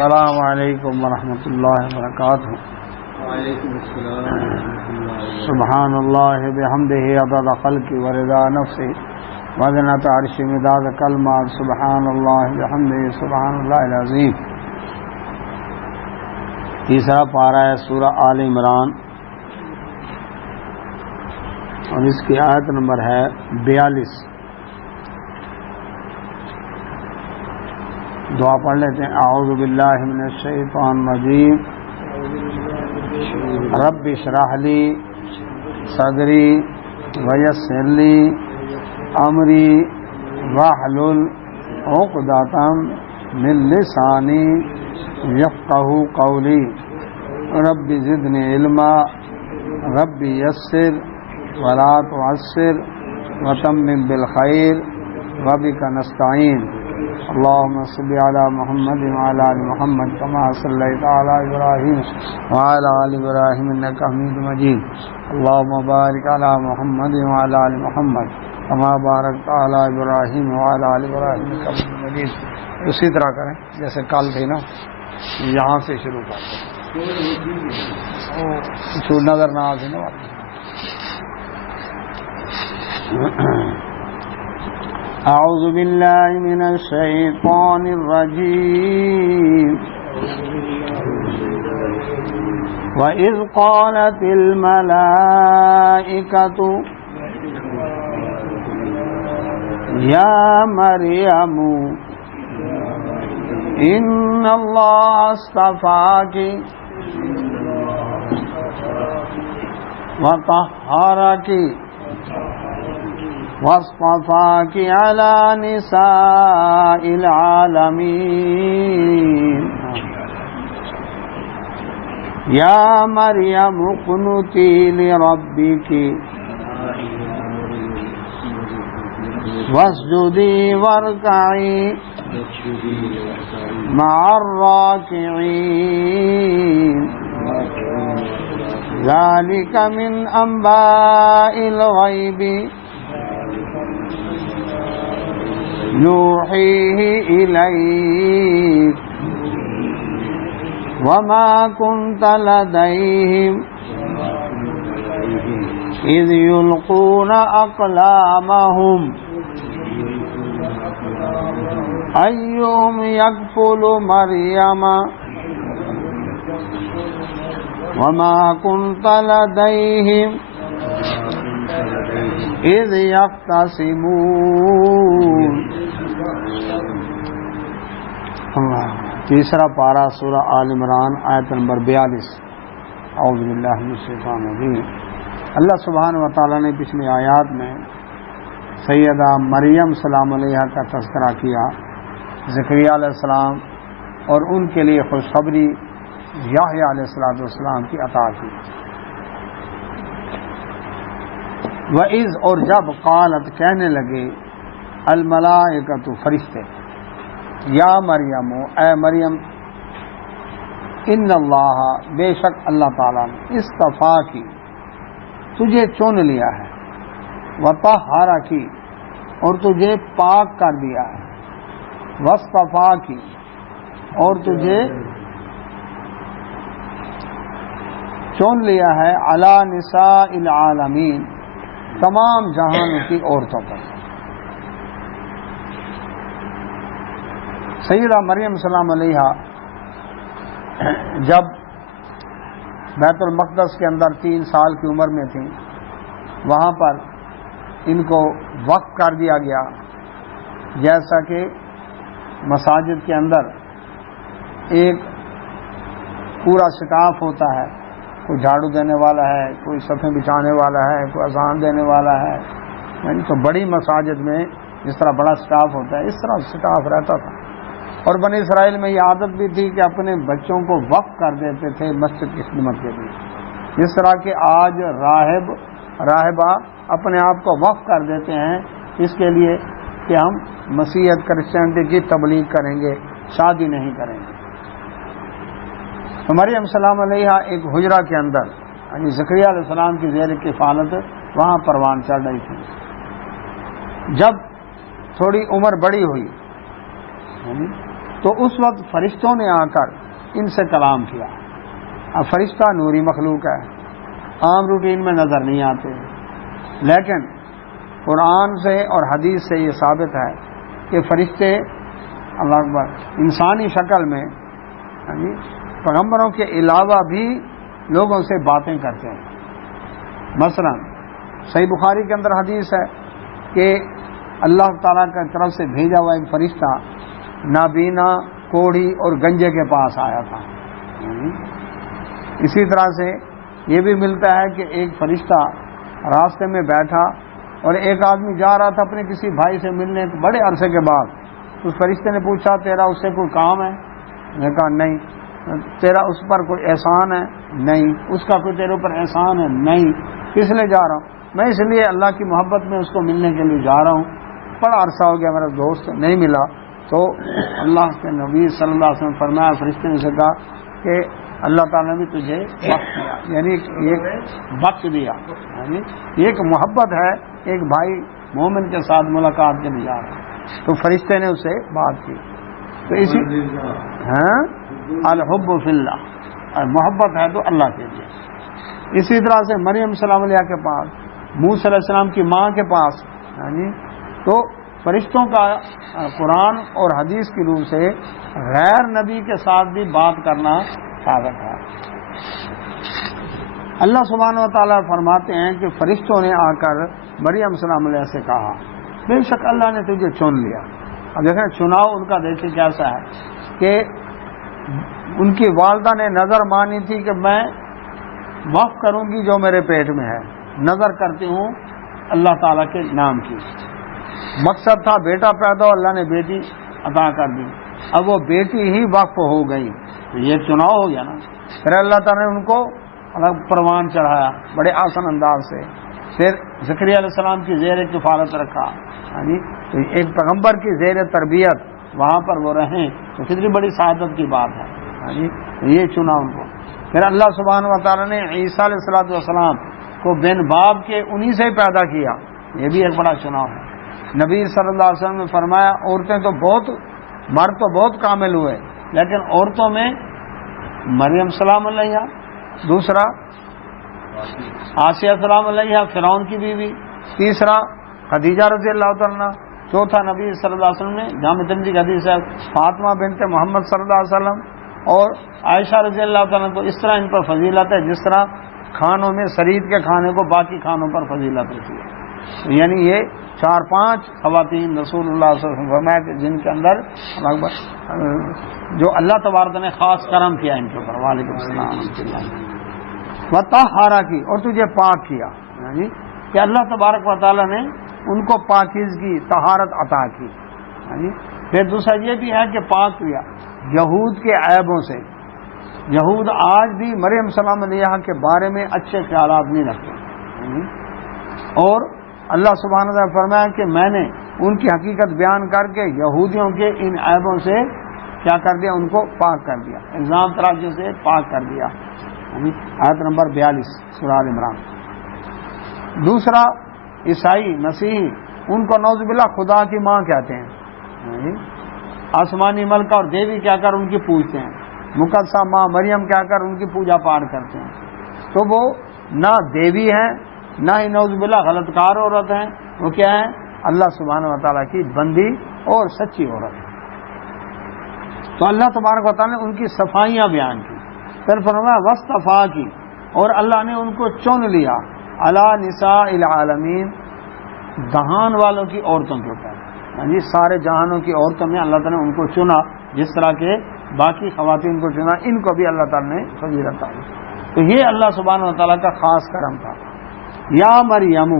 السلام علیکم ورحمۃ اللہ وبرکاتہ. وعلیکم السلام ورحمۃ اللہ. سبحان اللہ بحمدہ عدد خلقہ ورضا نفسہ وزنۃ عرشہ مداد کلمات. سبحان اللہ بحمدہ سبحان اللہ العظیم. تیسرا پارہ ہے سورہ آل عمران اور اس کی آیت نمبر ہے 42. دعا پڑھ لیتے ہیں. اعوذ باللہ من الشیطان الرجیم. رب اشرح لی صدری ویسر لی امری واحلل عقدۃ من لسانی یفقہوا قولی. رب زدنی علما رب یسر ولا تعسر وتمم بالخیر وبک نستعین. اللهم صل على محمد وعلى ال محمد كما صليت على ابراهيم وعلى ال ابراهيم انك حميد مجيد. اللهم بارك على محمد وعلى ال محمد كما باركت على ابراهيم وعلى ال ابراهيم انك حميد مجيد. اسی طرح کریں جیسے کل تھی نا, یہاں سے شروع کرتے ہیں. نظر نہ آتی نا. اعوذ باللہ من الشیطان الرجیم. وَإِذْ قَالَتِ الْمَلَائِكَةُ يَا مَرْيَمُ إِنَّ اللَّهَ اصْطَفَاكِ وَطَهَّرَكِ واصطفاك على نساء العالمين. يا مريم اقنتي لربك واسجدي واركعي مع الراكعين. ذلك من أنباء الغيب نوحيه إليك وما كنت لديهم إذ يلقون أقلامهم أيهم يكفل مريم وما كنت لديهم إذ يختصمون. تیسرا پارہ سورہ آل عمران آیت نمبر 42. اعوذ باللہ من الشیطان الرجیم. اللہ سبحانہ و تعالیٰ نے پچھلی آیات میں سیدہ مریم سلام علیہا کا تذکرہ کیا, زکریا علیہ السلام اور ان کے لیے خوشخبری یحییٰ علیہ السلام کی عطا کی. وَإِذْ اور جب قالت کہنے لگے الملائکۃ فرشتے یا مریم اے مریم ان اللہ بے شک اللہ تعالیٰ نے اصطفا کی تجھے چن لیا ہے, وطہرا کی اور تجھے پاک کر دیا ہے, واصطفا کی اور تجھے چن لیا ہے علی نساء العالمین تمام جہان کی عورتوں پر. سیدہ مریم سلام علیہا جب بیت المقدس کے اندر 3 سال کی عمر میں تھیں, وہاں پر ان کو وقف کر دیا گیا. جیسا کہ مساجد کے اندر ایک پورا سٹاف ہوتا ہے, کوئی جھاڑو دینے والا ہے, کوئی صفیں بچھانے والا ہے, کوئی اذان دینے والا ہے. یعنی تو بڑی مساجد میں جس طرح بڑا سٹاف ہوتا ہے اس طرح سٹاف رہتا تھا. اور بنی اسرائیل میں یہ عادت بھی تھی کہ اپنے بچوں کو وقف کر دیتے تھے مسجد کی خدمت کے لیے, جس طرح کہ آج راہبہ اپنے آپ کو وقف کر دیتے ہیں اس کے لیے کہ ہم مسیحیت کرسچینٹی کی تبلیغ کریں گے, شادی نہیں کریں گے. تو مریم سلام علیہ ایک حجرہ کے اندر یعنی زکریا علیہ السلام کی زیر کفالت وہاں پروان چڑھ رہی تھی. جب تھوڑی عمر بڑی ہوئی تو اس وقت فرشتوں نے آ کر ان سے کلام کیا. اب فرشتہ نوری مخلوق ہے، عام روٹین میں نظر نہیں آتے، لیکن قرآن سے اور حدیث سے یہ ثابت ہے کہ فرشتے اللہ اکبر انسانی شکل میں پیغمبروں کے علاوہ بھی لوگوں سے باتیں کرتے ہیں. مثلا صحیح بخاری کے اندر حدیث ہے کہ اللہ تعالیٰ کی طرف سے بھیجا ہوا ایک فرشتہ نابینا، کوڑھی اور گنجے کے پاس آیا تھا. اسی طرح سے یہ بھی ملتا ہے کہ ایک فرشتہ راستے میں بیٹھا اور ایک آدمی جا رہا تھا اپنے کسی بھائی سے ملنے بڑے عرصے کے بعد. اس فرشتے نے پوچھا تیرا اس سے کوئی کام ہے؟ میں نے کہا نہیں. تیرا اس پر کوئی احسان ہے؟ نہیں. اس کا کوئی تیرے اوپر احسان ہے؟ نہیں. کس لیے جا رہا ہوں؟ میں اس لیے اللہ کی محبت میں اس کو ملنے کے لیے جا رہا ہوں. بڑا عرصہ ہو گیا میرا دوست نہیں ملا. تو اللہ کے نبی صلی اللہ علیہ وسلم فرمایا، فرشتے نے سے کہا کہ اللہ تعالیٰ نے بھی تجھے وقت دیا، یعنی ایک وقت دیا، یعنی ایک محبت ہے ایک بھائی مومن کے ساتھ ملاقات کے لیے جا رہا ہے. تو فرشتے نے اس سے بات کی. تو اسی الحب فی اللہ، محبت ہے تو اللہ کے لیے. اسی طرح سے مریم سلام علیہ کے پاس، موسیٰ علیہ السلام کی ماں کے پاس، تو فرشتوں کا قرآن اور حدیث کی روح سے غیر نبی کے ساتھ بھی بات کرنا ثابت ہے. اللہ سبحانہ و تعالیٰ فرماتے ہیں کہ فرشتوں نے آ کر مریم سلام علیہ سے کہا بے شک اللہ نے تجھے چن لیا. اب دیکھیں چناؤ ان کا دیکھیں کیسا ہے کہ ان کی والدہ نے نظر مانی تھی کہ میں وقف کروں گی جو میرے پیٹ میں ہے، نظر کرتی ہوں اللہ تعالیٰ کے نام کی. مقصد تھا بیٹا پیدا ہو، اللہ نے بیٹی عطا کر دی. اب وہ بیٹی ہی وقف ہو گئی تو یہ چناؤ ہو گیا نا. پھر اللہ تعالیٰ نے ان کو الگ پروان چڑھایا بڑے آسان انداز سے. پھر زکریا علیہ السلام کی زیر کفالت رکھا. تو ایک پیغمبر کی زیر تربیت وہاں پر وہ رہیں تو کتنی بڑی سعادت کی بات ہے. یہ چنا ان کو. پھر اللہ سبحانہ و تعالیٰ نے عیسیٰ علیہ الصلوۃ والسلام کو بن باپ کے انہی سے پیدا کیا. یہ بھی ایک بڑا چناؤ ہے. نبی صلی اللہ علیہ وسلم نے فرمایا عورتیں تو بہت، مرد تو بہت کامل ہوئے، لیکن عورتوں میں مریم سلام علیہ، دوسرا آسیہ سلام علیہ فرعون کی بیوی، تیسرا خدیجہ رضی اللہ تعالیٰ، چوتھا نبی صلی اللہ علیہ وسلم نے جامع ترمذی کی حدیث ہے فاطمہ بنت محمد صلی اللہ علیہ وسلم اور عائشہ رضی اللہ تعالیٰ. تو اس طرح ان پر فضیلت ہے جس طرح کھانوں میں سرید کے کھانے کو باقی کھانوں پر فضیلت ہوتی ہے. یعنی یہ 4-5 خواتین رسول اللہ صلی اللہ علیہ وسلم فرمایا کہ جن کے اندر جو اللہ تبارک نے خاص کرم کیا ان کے اوپر. وعلیکم السلام. وطہارا کی، اور تجھے پاک کیا، یعنی کہ اللہ تبارک و تعالیٰ نے ان کو پاکیزگی طہارت عطا کی. پھر دوسرا یہ بھی ہے کہ پاک کیا یہود کے عیبوں سے. یہود آج بھی مریم سلام علیہ کے بارے میں اچھے خیالات نہیں رکھتے، اور اللہ سبحانہ وتعالی نے فرمایا کہ میں نے ان کی حقیقت بیان کر کے یہودیوں کے ان عیبوں سے کیا کر دیا، ان کو پاک کر دیا، الزام تراشی سے پاک کر دیا. آیت نمبر 42 سورہ آل عمران. دوسرا عیسائی مسیحی ان کو نعوذ باللہ خدا کی ماں کہتے ہیں. آسمانی ملکہ اور دیوی کیا کر ان کی پوجتے ہیں، مقدسہ ماں مریم کیا کر ان کی پوجا پاٹ کرتے ہیں. تو وہ نہ دیوی ہیں نہ ہی نعوذ باللہ غلط کار عورت ہیں، وہ کیا ہیں اللہ سبحانہ و تعالیٰ کی بندی اور سچی عورت ہے. تو اللہ تبارک و تعالیٰ نے ان کی صفائیاں بیان کی. پھر فرمایا وصطفیٰ کی، اور اللہ نے ان کو چن لیا علی نساء العالمین، جہان والوں کی عورتوں کے اوپر. یعنی سارے جہانوں کی عورتوں میں اللہ تعالیٰ نے ان کو چنا، جس طرح کے باقی خواتین کو چنا، ان کو بھی اللہ تعالیٰ نے فضیلت دی. تو یہ اللہ سبحانہ و تعالیٰ کا خاص کرم تھا. یا مریم،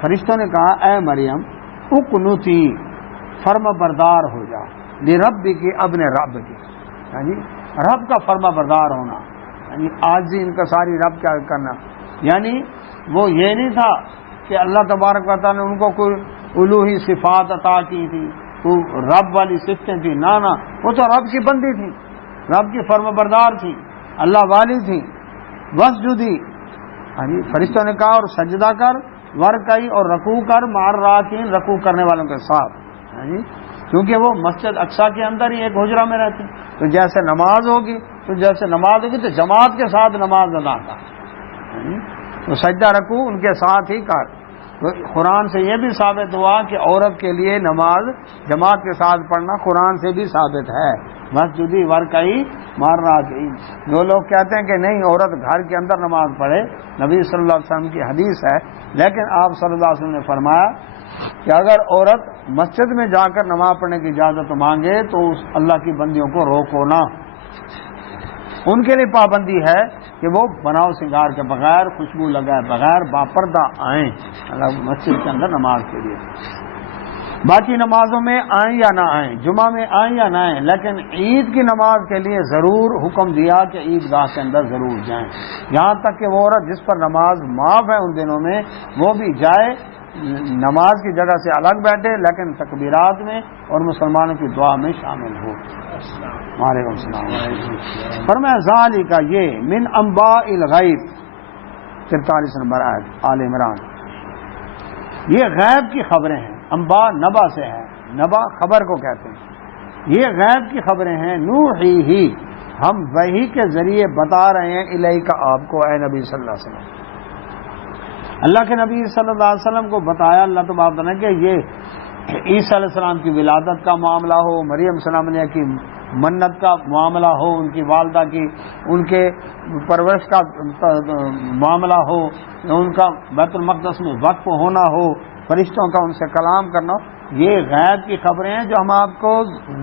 فرشتوں نے کہا اے مریم اقنتی، فرما بردار ہو جا، لرب کی، اپنے رب کی، یعنی رب کا فرما بردار ہونا، یعنی عاجزی انکساری رب کیا کرنا. یعنی وہ یہ نہیں تھا کہ اللہ تبارک و تعالیٰ نے ان کو کوئی الوہی صفات عطا کی تھی، کوئی رب والی صفتیں تھیں، نہ وہ تو رب کی بندی تھی، رب کی فرما بردار تھی، اللہ والی تھی. وسجدی، یعنی فرشتوں نے کہا اور سجدہ کر، ورکعی اور رکوع کر، مع الراکعین، رکوع کرنے والوں کے ساتھ. تو کیونکہ وہ مسجد اقصی کے اندر ہی ایک حجرہ میں رہتے ہیں. تو جیسے نماز ہوگی تو جماعت کے ساتھ نماز ادا کر، تو سجدہ رکوع ان کے ساتھ ہی کر. تو قرآن سے یہ بھی ثابت ہوا کہ عورت کے لیے نماز جماعت کے ساتھ پڑھنا قرآن سے بھی ثابت ہے. مسجدی ورکعی مارراکعین. جو لوگ کہتے ہیں کہ نہیں عورت گھر کے اندر نماز پڑھے، نبی صلی اللہ علیہ وسلم کی حدیث ہے، لیکن آپ صلی اللہ علیہ وسلم نے فرمایا کہ اگر عورت مسجد میں جا کر نماز پڑھنے کی اجازت مانگے تو اس اللہ کی بندیوں کو روکو نہ. ان کے لیے پابندی ہے کہ وہ بناؤ سنگار کے بغیر، خوشبو لگائے بغیر باپردہ آئیں مسجد کے اندر نماز کے لیے. باقی نمازوں میں آئیں یا نہ آئیں، جمعہ میں آئیں یا نہ آئیں، لیکن عید کی نماز کے لیے ضرور حکم دیا کہ عید گاہ کے اندر ضرور جائیں. یہاں تک کہ وہ عورت جس پر نماز معاف ہے ان دنوں میں وہ بھی جائے، نماز کی جگہ سے الگ بیٹھے لیکن تکبیرات میں اور مسلمانوں کی دعا میں شامل ہو. وعلیکم السلام. فرمایا ذالک یہ من انباء الغیب، 43 نمبر آیت آل عمران. یہ غیب کی خبریں ہیں. انباء نبا سے ہے، نبا خبر کو کہتے ہیں. یہ غیب کی خبریں ہیں. نوحی ہم وحی کے ذریعے بتا رہے ہیں الیک آپ کو اے نبی صلی اللہ علیہ وسلم. اللہ کے نبی صلی اللہ علیہ وسلم کو بتایا اللہ تبارک نے کہ یہ عیسیٰ علیہ السلام کی ولادت کا معاملہ ہو، مریم السلام علیہ کی منت کا معاملہ ہو، ان کی والدہ کی ان کے پرورش کا معاملہ ہو، ان کا بیت المقدس میں وقف ہونا ہو، فرشتوں کا ان سے کلام کرنا ہو، یہ غیب کی خبریں ہیں جو ہم آپ کو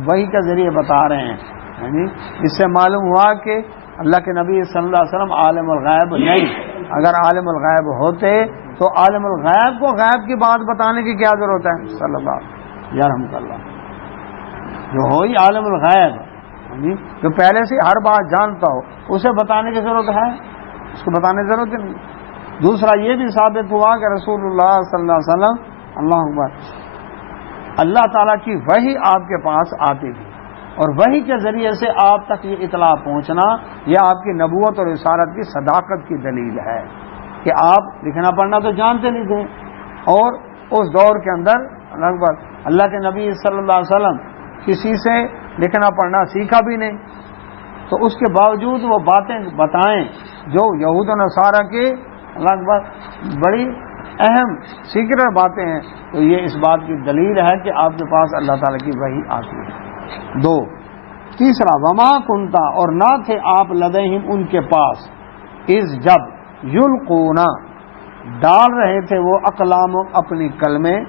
وحی کے ذریعے بتا رہے ہیں. اس سے معلوم ہوا کہ اللہ کے نبی صلی اللہ علیہ وسلم عالم الغیب نہیں. اگر عالم الغیب ہوتے تو عالم الغیب کو غیب کی بات بتانے کی کیا ضرورت ہے؟ صلی اللہ یرحمک اللہ. جو ہو ہی عالم الغیب، جو پہلے سے ہر بات جانتا ہو، اسے بتانے کی ضرورت ہے؟ اس کو بتانے کی ضرورت نہیں. دوسرا یہ بھی ثابت ہوا کہ رسول اللہ صلی اللہ علیہ وسلم اللہ اکبر اللہ تعالیٰ کی وحی آپ کے پاس آتی تھی، اور وحی کے ذریعے سے آپ تک یہ اطلاع پہنچنا یہ آپ کی نبوت اور رسالت کی صداقت کی دلیل ہے کہ آپ لکھنا پڑھنا تو جانتے نہیں تھے، اور اس دور کے اندر اللہ کے نبی صلی اللہ علیہ وسلم کسی سے لکھنا پڑھنا سیکھا بھی نہیں، تو اس کے باوجود وہ باتیں بتائیں جو یہود و نصارہ کی بڑی اہم سیکرٹ باتیں ہیں، تو یہ اس بات کی دلیل ہے کہ آپ کے پاس اللہ تعالیٰ کی وحی آتی ہے. 2. تیسرا وما کنتا اور نہ تھے آپ لدیہم ان کے پاس اس جب یلقونا ڈال رہے تھے وہ اقلام اپنی کلمیں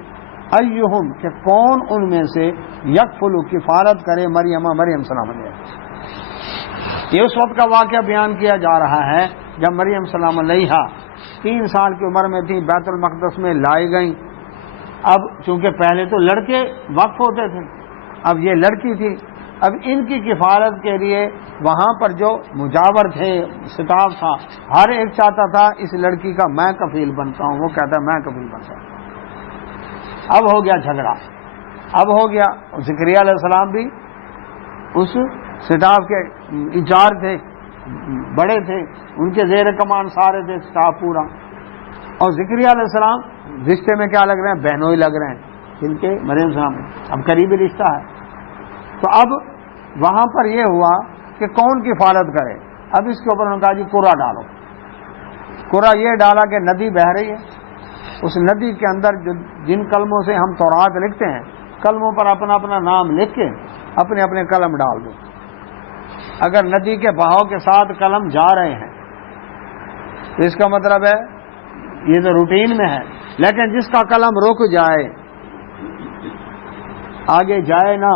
ایہم کہ کون ان میں سے یکفل کفالت کرے مریم سلام علیہ. یہ اس وقت کا واقعہ بیان کیا جا رہا ہے جب مریم سلام علیہ 3 سال کی عمر میں تھی، بیت المقدس میں لائی گئیں. اب چونکہ پہلے تو لڑکے وقف ہوتے تھے، اب یہ لڑکی تھی. اب ان کی کفالت کے لیے وہاں پر جو مجاور تھے، سٹاف تھا، ہر ایک چاہتا تھا اس لڑکی کا میں کفیل بنتا ہوں، وہ کہتا ہے میں کفیل بنتا ہوں. اب ہو گیا جھگڑا، اب ہو گیا. زکریا علیہ السلام بھی اس سٹاف کے انچارج تھے، بڑے تھے، ان کے زیر کمان سارے تھے سٹاف پورا. اور زکریا علیہ السلام رشتے میں کیا لگ رہے ہیں؟ بہنوئی لگ رہے ہیں ان کے مریم السلام. اب قریبی رشتہ ہے. تو اب وہاں پر یہ ہوا کہ کون کفالت کرے. اب اس کے اوپر انہوں نے کہا جی قرہ ڈالو. قرہ یہ ڈالا کہ ندی بہہ رہی ہے، اس ندی کے اندر جن کلموں سے ہم تورات لکھتے ہیں، کلموں پر اپنا اپنا نام لکھ کے اپنے اپنے قلم ڈال دو. اگر ندی کے بہاؤ کے ساتھ قلم جا رہے ہیں تو اس کا مطلب ہے یہ تو روٹین میں ہے. لیکن جس کا قلم رک جائے، آگے جائے نہ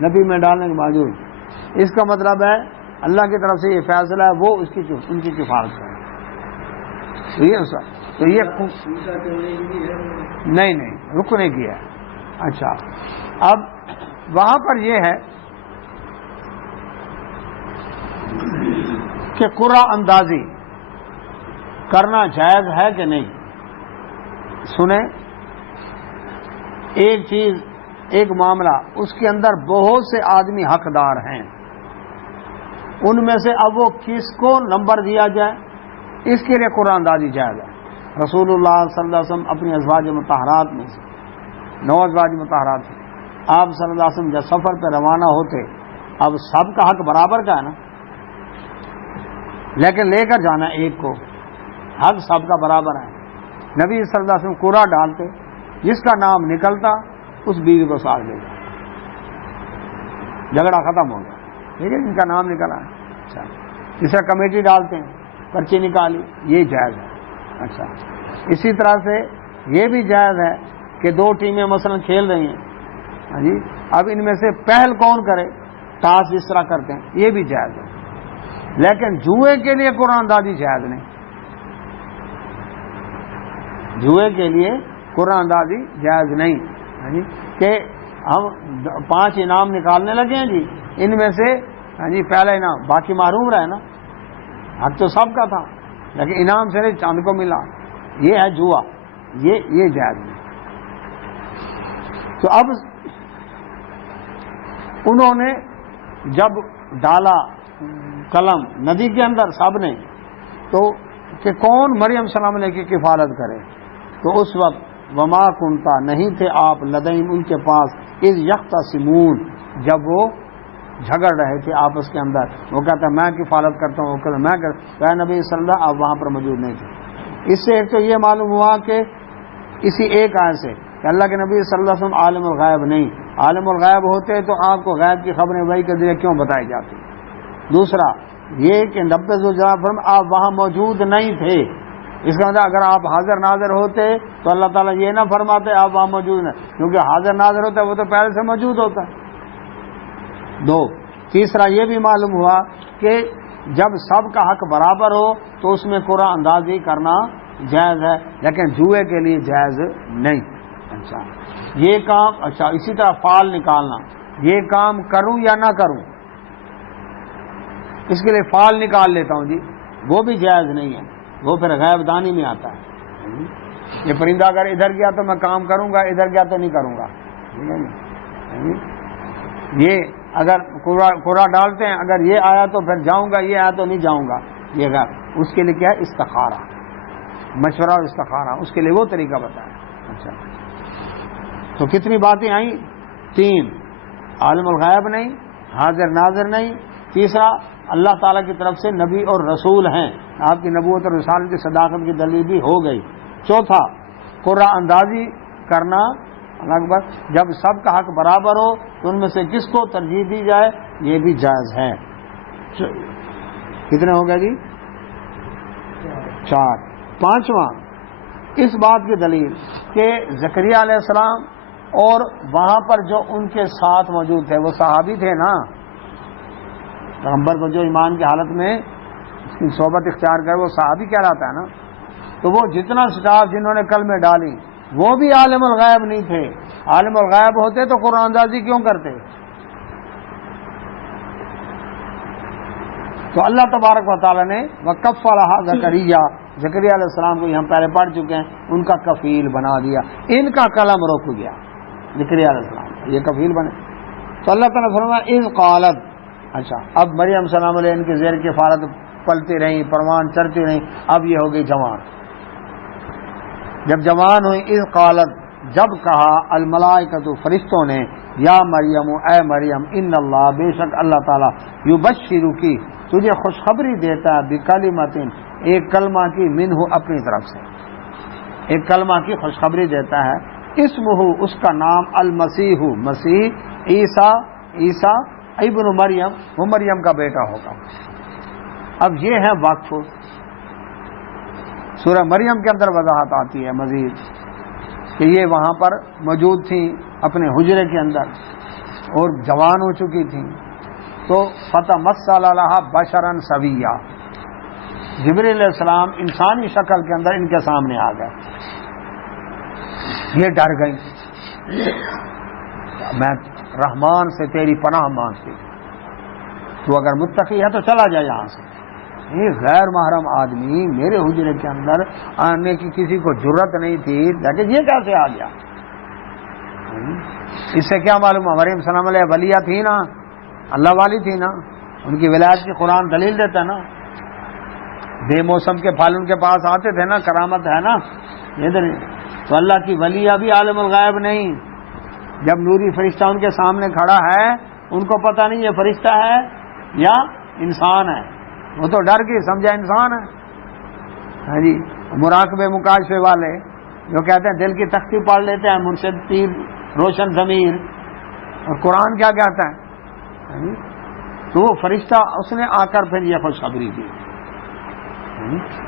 ندی میں ڈالنے کے باوجود، اس کا مطلب ہے اللہ کی طرف سے یہ فیصلہ ہے، وہ ان کی کفالت کرے. تو یہ نہیں رکنے کی ہے. اچھا، اب وہاں پر یہ ہے کہ قرہ اندازی کرنا جائز ہے کہ نہیں. سنیں، ایک چیز، ایک معاملہ، اس کے اندر بہت سے آدمی حقدار ہیں، ان میں سے اب وہ کس کو نمبر دیا جائے، اس کے لیے قرآن اندازی جائز ہے. رسول اللہ صلی اللہ علیہ وسلم اپنی ازواج مطہرات میں سے 9 ازواج مطہرات ہیں، آپ صلی اللہ علیہ وسلم جب سفر پہ روانہ ہوتے، اب سب کا حق برابر کا ہے نا، لیکن لے کر جانا ایک کو، حق سب کا برابر ہے۔ نبی صلی اللہ علیہ وسلم قرعہ ڈالتے، جس کا نام نکلتا اس بیوی کو ساتھ لے جاتا، جھگڑا ختم ہو گیا، ٹھیک ہے، جن کا نام نکلا ہے۔ اچھا، جسے کمیٹی ڈالتے ہیں، پرچی نکالی، یہ جائز ہے۔ اچھا، اسی طرح سے یہ بھی جائز ہے کہ دو ٹیمیں مثلا کھیل رہی ہیں، ہاں جی، اب ان میں سے پہل کون کرے، ٹاس جس طرح کرتے ہیں، یہ بھی جائز ہے، لیکن جوئے کے لیے قرآن اندازی جائز نہیں، جوئے کے لیے قرآن اندازی جائز نہیں، ہاں جی، کہ ہم 5 انعام نکالنے لگے ہیں جی، ان میں سے ہاں جی پہلا انعام، باقی محروم رہے نا، حق تو سب کا تھا، لیکن انعام سے نہیں چاند کو ملا، یہ ہے جوا، یہ جائز نہیں۔ تو اب انہوں نے جب ڈالا قلم ندی کے اندر سب نے، تو کہ کون مریم سلام علیہ کی کفالت کرے، تو اس وقت وما کنتا نہیں تھے آپ لدیم ان کے پاس، اذ یختصمون جب وہ جھگڑ رہے تھے آپس کے اندر، وہ کہتا ہے میں کفالت کرتا ہوں، وہ کہتا میں کرتا، نبی صلی اللہ آپ وہاں پر موجود نہیں تھے۔ اس سے ایک تو یہ معلوم ہوا کہ اسی ایک آیت سے کہ اللہ کے نبی صلی اللہ علیہ وسلم عالم الغیب نہیں، عالم الغیب ہوتے تو آپ کو غیب کی خبریں وحی کے ذریعے کیوں بتائی جاتی۔ دوسرا یہ کہ نبی فرم آپ وہاں موجود نہیں تھے، اس کا مطلب اگر آپ حاضر ناظر ہوتے تو اللہ تعالیٰ یہ نہ فرماتے آپ وہاں موجود نہیں، کیونکہ حاضر ناظر ہوتا ہے وہ تو پہلے سے موجود ہوتا ہے۔ دو، تیسرا یہ بھی معلوم ہوا کہ جب سب کا حق برابر ہو تو اس میں قرعہ اندازی کرنا جائز ہے، لیکن جوئے کے لیے جائز نہیں۔ اچھا، یہ کام، اچھا اسی طرح فال نکالنا، یہ کام کروں یا نہ کروں، اس کے لیے فال نکال لیتا ہوں جی، وہ بھی جائز نہیں ہے، وہ پھر غیب دانی میں آتا ہے۔ یہ پرندہ اگر ادھر گیا تو میں کام کروں گا، ادھر گیا تو نہیں کروں گا، ٹھیک ہے نا؟ یہ اگر قرعہ ڈالتے ہیں، اگر یہ آیا تو پھر جاؤں گا، یہ آیا تو نہیں جاؤں گا، یہ غیب، اس کے لیے کیا ہے استخارہ، مشورہ اور استخارہ، اس کے لیے وہ طریقہ بتایا۔ اچھا، تو کتنی باتیں آئیں؟ 3، عالم الغیب نہیں، حاضر ناظر نہیں، تیسرا اللہ تعالیٰ کی طرف سے نبی اور رسول ہیں، آپ کی نبوت اور رسالت کی صداقت کی دلیل بھی ہو گئی۔ چوتھا، قرعہ اندازی کرنا اکبر جب سب کا حق برابر ہو تو ان میں سے کس کو ترجیح دی جائے، یہ بھی جائز ہے۔ کتنے ہو گئے جی؟ 4۔ پانچواں، اس بات کی دلیل کہ زکریا علیہ السلام اور وہاں پر جو ان کے ساتھ موجود تھے وہ صحابی تھے نا، پیغمبر کو جو ایمان کی حالت میں اس کی صحبت اختیار کرے وہ صحابی کہلاتا ہے نا، تو وہ جتنا سٹاف جنہوں نے کلمے ڈالی وہ بھی عالم الغیب نہیں تھے، عالم الغیب ہوتے تو قرآن اندازی کیوں کرتے؟ تو اللہ تبارک و تعالیٰ نے وَكَفَّلَهَا زکریا علیہ السلام کو یہاں پہلے پڑھ چکے ہیں، ان کا کفیل بنا دیا، ان کا قلم رک گیا، زکریا علیہ السلام یہ کفیل بنے۔ تو اللہ تعالیٰ نے فرمایا اذ قالت، اچھا اب مریم سلام علیہ ان کے زیر کفالت پلتی رہیں، پروان چڑھتی رہیں، اب یہ ہو گئی جوان۔ جب جوان ہوئی، اذ قالت جب کہا الملائکۃ فرشتوں نے، یا مریم اے مریم، ان اللہ بے شک اللہ تعالیٰ یبشرکی تجھے خوشخبری دیتا ہے، بکلمۃ ایک کلمہ کی، منہ اپنی طرف سے ایک کلمہ کی خوشخبری دیتا ہے، اسمہ اس کا نام المسیح مسیح، عیسیٰ ابن مریم وہ مریم کا بیٹا ہوگا۔ اب یہ ہے وقف، سورہ مریم کے اندر وضاحت آتی ہے مزید کہ یہ وہاں پر موجود تھیں اپنے حجرے کے اندر اور جوان ہو چکی تھیں، تو فتمثل لها بشرا سویا، جبریل علیہ السلام انسانی شکل کے اندر ان کے سامنے آ گئے، یہ ڈر گئی، میں رحمان سے تیری پناہ مانگتی، تو اگر متقی ہے تو چلا جائے یہاں سے، یہ غیر محرم آدمی میرے حجرے کے اندر آنے کی کسی کو جرت نہیں تھی، لیکن یہ کیسے آ گیا؟ اس سے کیا معلوم ہے مریم سلام علیہ ولیہ تھی نا، اللہ والی تھی نا، ان کی ولایت کی قرآن دلیل دیتا ہے نا، بے موسم کے پھل ان کے پاس آتے تھے نا، کرامت ہے نا یہ دلیل۔ تو اللہ کی ولیہ بھی عالم الغیب نہیں، جب نوری فرشتہ ان کے سامنے کھڑا ہے ان کو پتہ نہیں یہ فرشتہ ہے یا انسان ہے، وہ تو ڈر کے سمجھا انسان ہے. ہاں جی، مراقبے مکاشفے والے جو کہتے ہیں دل کی تختی پڑھ لیتے ہیں، مرشد پیر روشن ضمیر، اور قرآن کیا کہتا ہے؟ تو وہ فرشتہ اس نے آ کر پھر یہ خوشخبری دی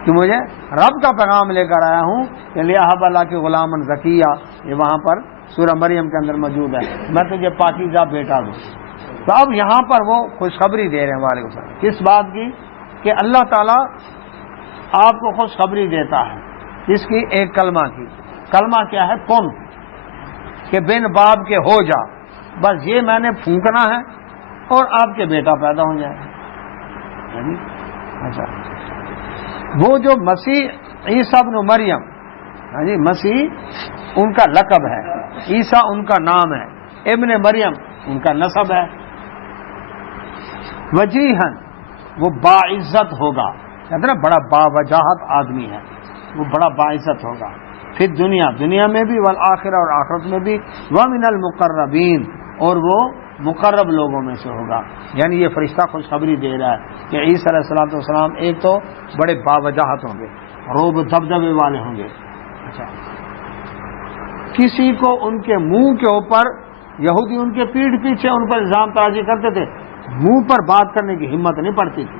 کہ مجھے رب کا پیغام لے کر آیا ہوں کہ لیہب اللہ کے غلام زکیہ، یہ وہاں پر سورہ مریم کے اندر موجود ہے، میں تجھے پاکیزہ بیٹا دوں. تو اب یہاں پر وہ خوشخبری دے رہے ہیں والے وسلم، کس بات کی؟ کہ اللہ تعالیٰ آپ کو خوشخبری دیتا ہے اس کی ایک کلمہ کی. کلمہ کیا ہے؟ کن، کہ بن باب کے ہو جا، بس یہ میں نے پھونکنا ہے اور آپ کے بیٹا پیدا ہو جائے. اچھا، وہ جو مسیح عیسیٰ ابن مریم، ہاں جی، مسیح ان کا لقب ہے، عیسیٰ ان کا نام ہے، ابن مریم ان کا نسب ہے. وجیہن، وہ باعزت ہوگا، کہتے ہیں نا بڑا باوجاہت آدمی ہے، وہ بڑا باعزت ہوگا پھر دنیا میں بھی، والآخرہ، اور آخرت میں بھی، ومن المقربین، اور وہ مقرب لوگوں میں سے ہوگا. یعنی یہ فرشتہ خوشخبری دے رہا ہے کہ عیسیٰ علیہ الصلوۃ والسلام ایک تو بڑے باوجاہت ہوں گے، روب دبدبے والے ہوں گے. اچھا، کسی کو ان کے منہ کے اوپر، یہودی ان کے پیٹھ پیچھے ان پر الزام تراشی کرتے تھے، منہ پر بات کرنے کی ہمت نہیں پڑتی تھی.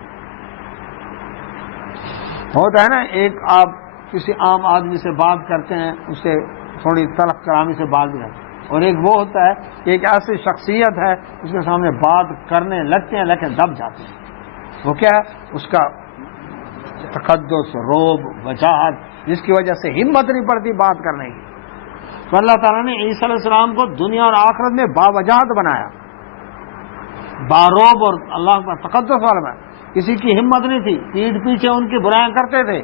ہوتا ہے نا، ایک آپ کسی عام آدمی سے بات کرتے ہیں، اس سے تھوڑی تلخ کلامی سے بات کرتے ہیں، اور ایک وہ ہوتا ہے کہ ایک ایسی شخصیت ہے اس کے سامنے بات کرنے لگتے ہیں لیکن دب جاتے ہیں. وہ کیا ہے؟ اس کا تقدس، روب، وجاہت، جس کی وجہ سے ہمت نہیں پڑتی بات کرنے کی. تو اللہ تعالیٰ نے عیسیٰ علیہ السلام کو دنیا اور آخرت میں باوجاہت بنایا، باروب اور اللہ کا تقدس والا بنایا. کسی کی ہمت نہیں تھی، پیٹھ پیچھے ان کی برائیاں کرتے تھے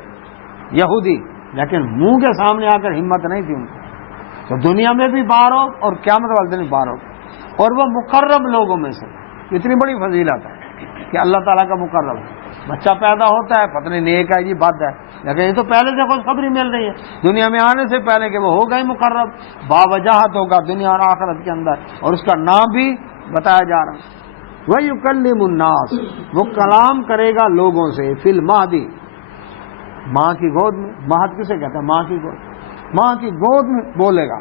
یہودی، لیکن منہ کے سامنے آ کر ہمت نہیں تھی ان کو. تو دنیا میں بھی باروب اور قیامت والے دن باروب، اور وہ مقرب لوگوں میں سے. اتنی بڑی فضیلت ہے کہ اللہ تعالیٰ کا مقرب ہے. بچہ پیدا ہوتا ہے، پتہ نہیں نیک ہے جی بد ہے، لیکن یہ تو پہلے سے خوشخبری مل رہی ہے دنیا میں آنے سے پہلے کہ وہ ہوگا ہی مقرب، باوجاہت ہوگا دنیا اور آخرت کے اندر، اور اس کا نام بھی بتایا جا رہا ہے. وَيُكَلِّمُ النَّاسِ، وہ کلام کرے گا لوگوں سے، فی المہدی، ماں کی گود میں. مہد کسے کہتے ہیں؟ ماں کی گود. ماں کی گود میں بولے گا.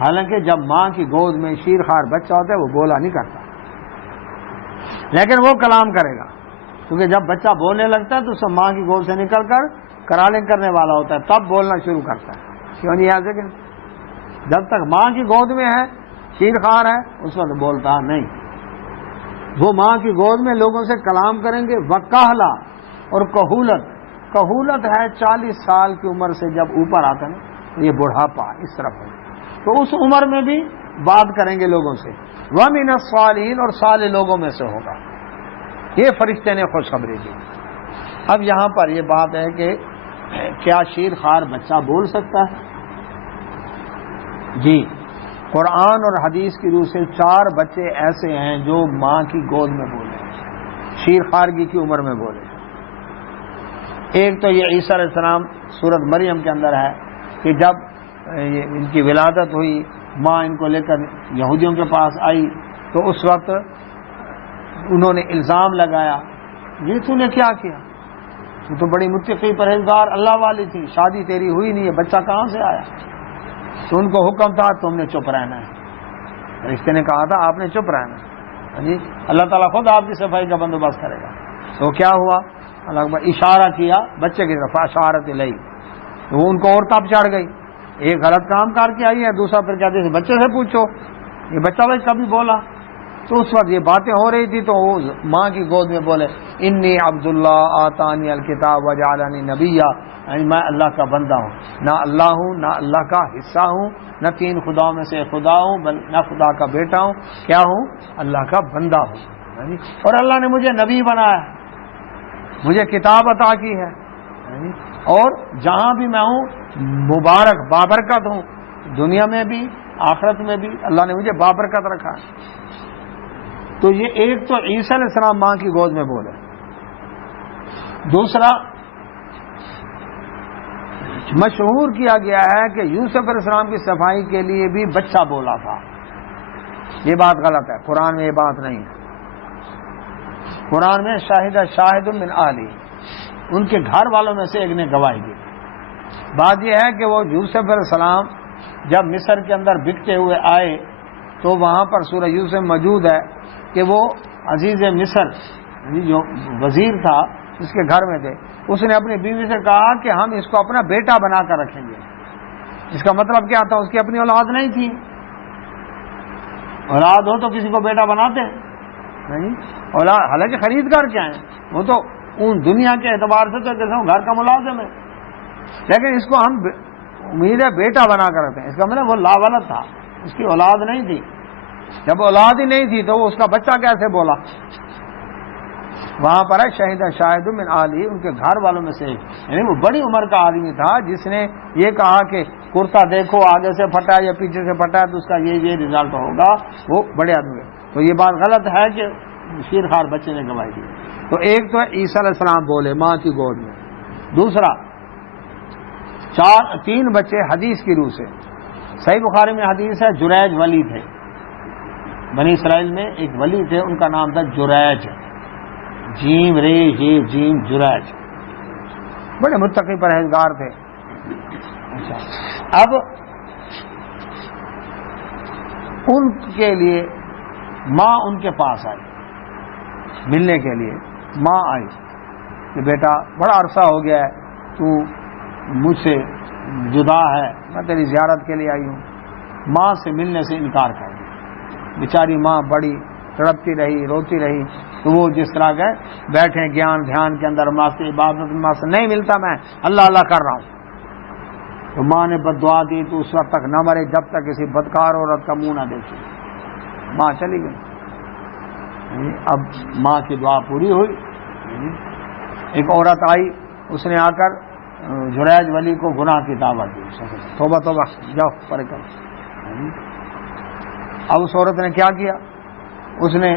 حالانکہ جب ماں کی گود میں شیر خوار بچہ ہوتا ہے وہ بولا نہیں کرتا، لیکن وہ کلام کرے گا، کیونکہ جب بچہ بولنے لگتا ہے تو سب ماں کی گود سے نکل کر کرالیں کرنے والا ہوتا ہے، تب بولنا شروع کرتا ہے. کیوں نہیں یاد ہے کہ جب تک ماں کی گود میں ہے، شیر خوار ہے، اس وقت بولتا نہیں. وہ ماں کی گود میں لوگوں سے کلام کریں گے. وکہلا، اور کہولت. کہولت ہے 40 سال کی عمر سے جب اوپر آتا ہے تو یہ بڑھاپا اس طرف ہے، تو اس عمر میں بھی بات کریں گے لوگوں سے. وَمِنَ الصَّالِحِينَ، اور صالح لوگوں میں سے ہوگا. یہ فرشتے نے خوشخبری دی. اب یہاں پر یہ بات ہے کہ کیا شیر خوار بچہ بول سکتا ہے؟ جی، قرآن اور حدیث کی روح سے 4 بچے ایسے ہیں جو ماں کی گود میں بولے، شیر خوارگی کی عمر میں بولے. ایک تو یہ عیسیٰ علیہ السلام سورۃ مریم کے اندر ہے کہ جب ان کی ولادت ہوئی، ماں ان کو لے کر یہودیوں کے پاس آئی تو اس وقت انہوں نے الزام لگایا، یہ تو نے کیا کیا؟ تو بڑی متقی پرہیزگار اللہ والی تھی، شادی تیری ہوئی نہیں ہے، بچہ کہاں سے آیا؟ تو ان کو حکم تھا تم نے چپ رہنا ہے. رشتے نے کہا تھا آپ نے چپ رہنا ہے. جی، اللہ تعالیٰ خود آپ کی صفائی کا بندوبست کرے گا. تو کیا ہوا؟ اللہ اکبر، اشارہ کیا بچے کی طرف، اشارت الیہ. وہ ان کو اور تپ چڑھ گئی، ایک غلط کام کر کے آئی ہے، دوسرا پھر کہتے ہیں بچے سے پوچھو یہ بچہ بھائی کبھی بولا. تو اس وقت یہ باتیں ہو رہی تھی تو وہ ماں کی گود میں بولے، انی عبداللہ آتانی الکتاب وجعلنی نبیہ، یعنی میں اللہ کا بندہ ہوں، نہ اللہ ہوں نہ اللہ کا حصہ ہوں، نہ 3 خداؤں میں سے خدا ہوں، نہ خدا کا بیٹا ہوں، کیا ہوں؟ اللہ کا بندہ ہوں. اور اللہ نے مجھے نبی بنایا، مجھے کتاب عطا کی ہے، اور جہاں بھی میں ہوں مبارک بابرکت ہوں، دنیا میں بھی آخرت میں بھی اللہ نے مجھے بابرکت رکھا ہے. تو یہ ایک تو عیسیٰ علیہ السلام ماں کی گود میں بولے. دوسرا مشہور کیا گیا ہے کہ یوسف علیہ السلام کی صفائی کے لیے بھی بچہ بولا تھا. یہ بات غلط ہے، قرآن میں یہ بات نہیں ہے. قرآن میں شاہد من اہلہ، ان کے گھر والوں میں سے ایک نے گواہی دی. بات یہ ہے کہ وہ یوسف علیہ السلام جب مصر کے اندر بکتے ہوئے آئے تو وہاں پر سورہ یوسف موجود ہے کہ وہ عزیز مصر جو وزیر تھا اس کے گھر میں تھے، اس نے اپنی بیوی سے کہا کہ ہم اس کو اپنا بیٹا بنا کر رکھیں گے. اس کا مطلب کیا تھا؟ اس کی اپنی اولاد نہیں تھی. اولاد ہو تو کسی کو بیٹا بناتے نہیں. اولاد حالانکہ خریدگار کیا ہیں، وہ تو ان دنیا کے اعتبار سے تو جیسے گھر کا ملازم ہے، لیکن اس کو ہم امید ہے بیٹا بنا کر رکھتے ہیں. اس کا مطلب وہ لاولد تھا، اس کی اولاد نہیں تھی. جب اولاد ہی نہیں تھی تو وہ اس کا بچہ کیسے بولا؟ وہاں پر ہے شاہد من اہلہ، ان کے گھر والوں میں سے ایک، یعنی وہ بڑی عمر کا آدمی تھا جس نے یہ کہا کہ کرتا دیکھو آگے سے پھٹا ہے یا پیچھے سے پھٹا ہے تو اس کا یہ رزلٹ ہوگا. وہ بڑے آدمی. تو یہ بات غلط ہے کہ شیرخوار بچے نے گواہی دی. تو ایک تو عیسیٰ علیہ السلام بولے ماں کی گود میں. دوسرا 3 بچے حدیث کی روح سے. صحیح بخاری میں حدیث ہے جریج ولی تھے. بنی اسرائیل میں ایک ولی تھے، ان کا نام تھا جریج، جیم رے یہ جیم جریج. بڑے متقی پرہیزگار تھے. اب ان کے لیے ماں ان کے پاس آئی ملنے کے لیے. ماں آئی کہ بیٹا بڑا عرصہ ہو گیا ہے تو مجھ سے جدا ہے، میں تیری زیارت کے لیے آئی ہوں. ماں سے ملنے سے انکار کر دیا. بیچاری ماں بڑی تڑپتی رہی، روتی رہی. تو وہ جس طرح گئے بیٹھے گیان دھیان کے اندر، ماں کی عبادت ماں سے نہیں ملتا، میں اللہ اللہ کر رہا ہوں. تو ماں نے بد دعا دی تو اس وقت تک نہ مرے جب تک کسی بدکار عورت کا منہ نہ دیکھے. ماں چلی گئی. اب ماں کی دعا پوری ہوئی. ایک عورت آئی، اس نے آ کر جریج ولی کو گناہ کی دعوت دی. توبہ توبہ جاؤ پڑھ کر. اب اس عورت نے کیا کیا؟ اس نے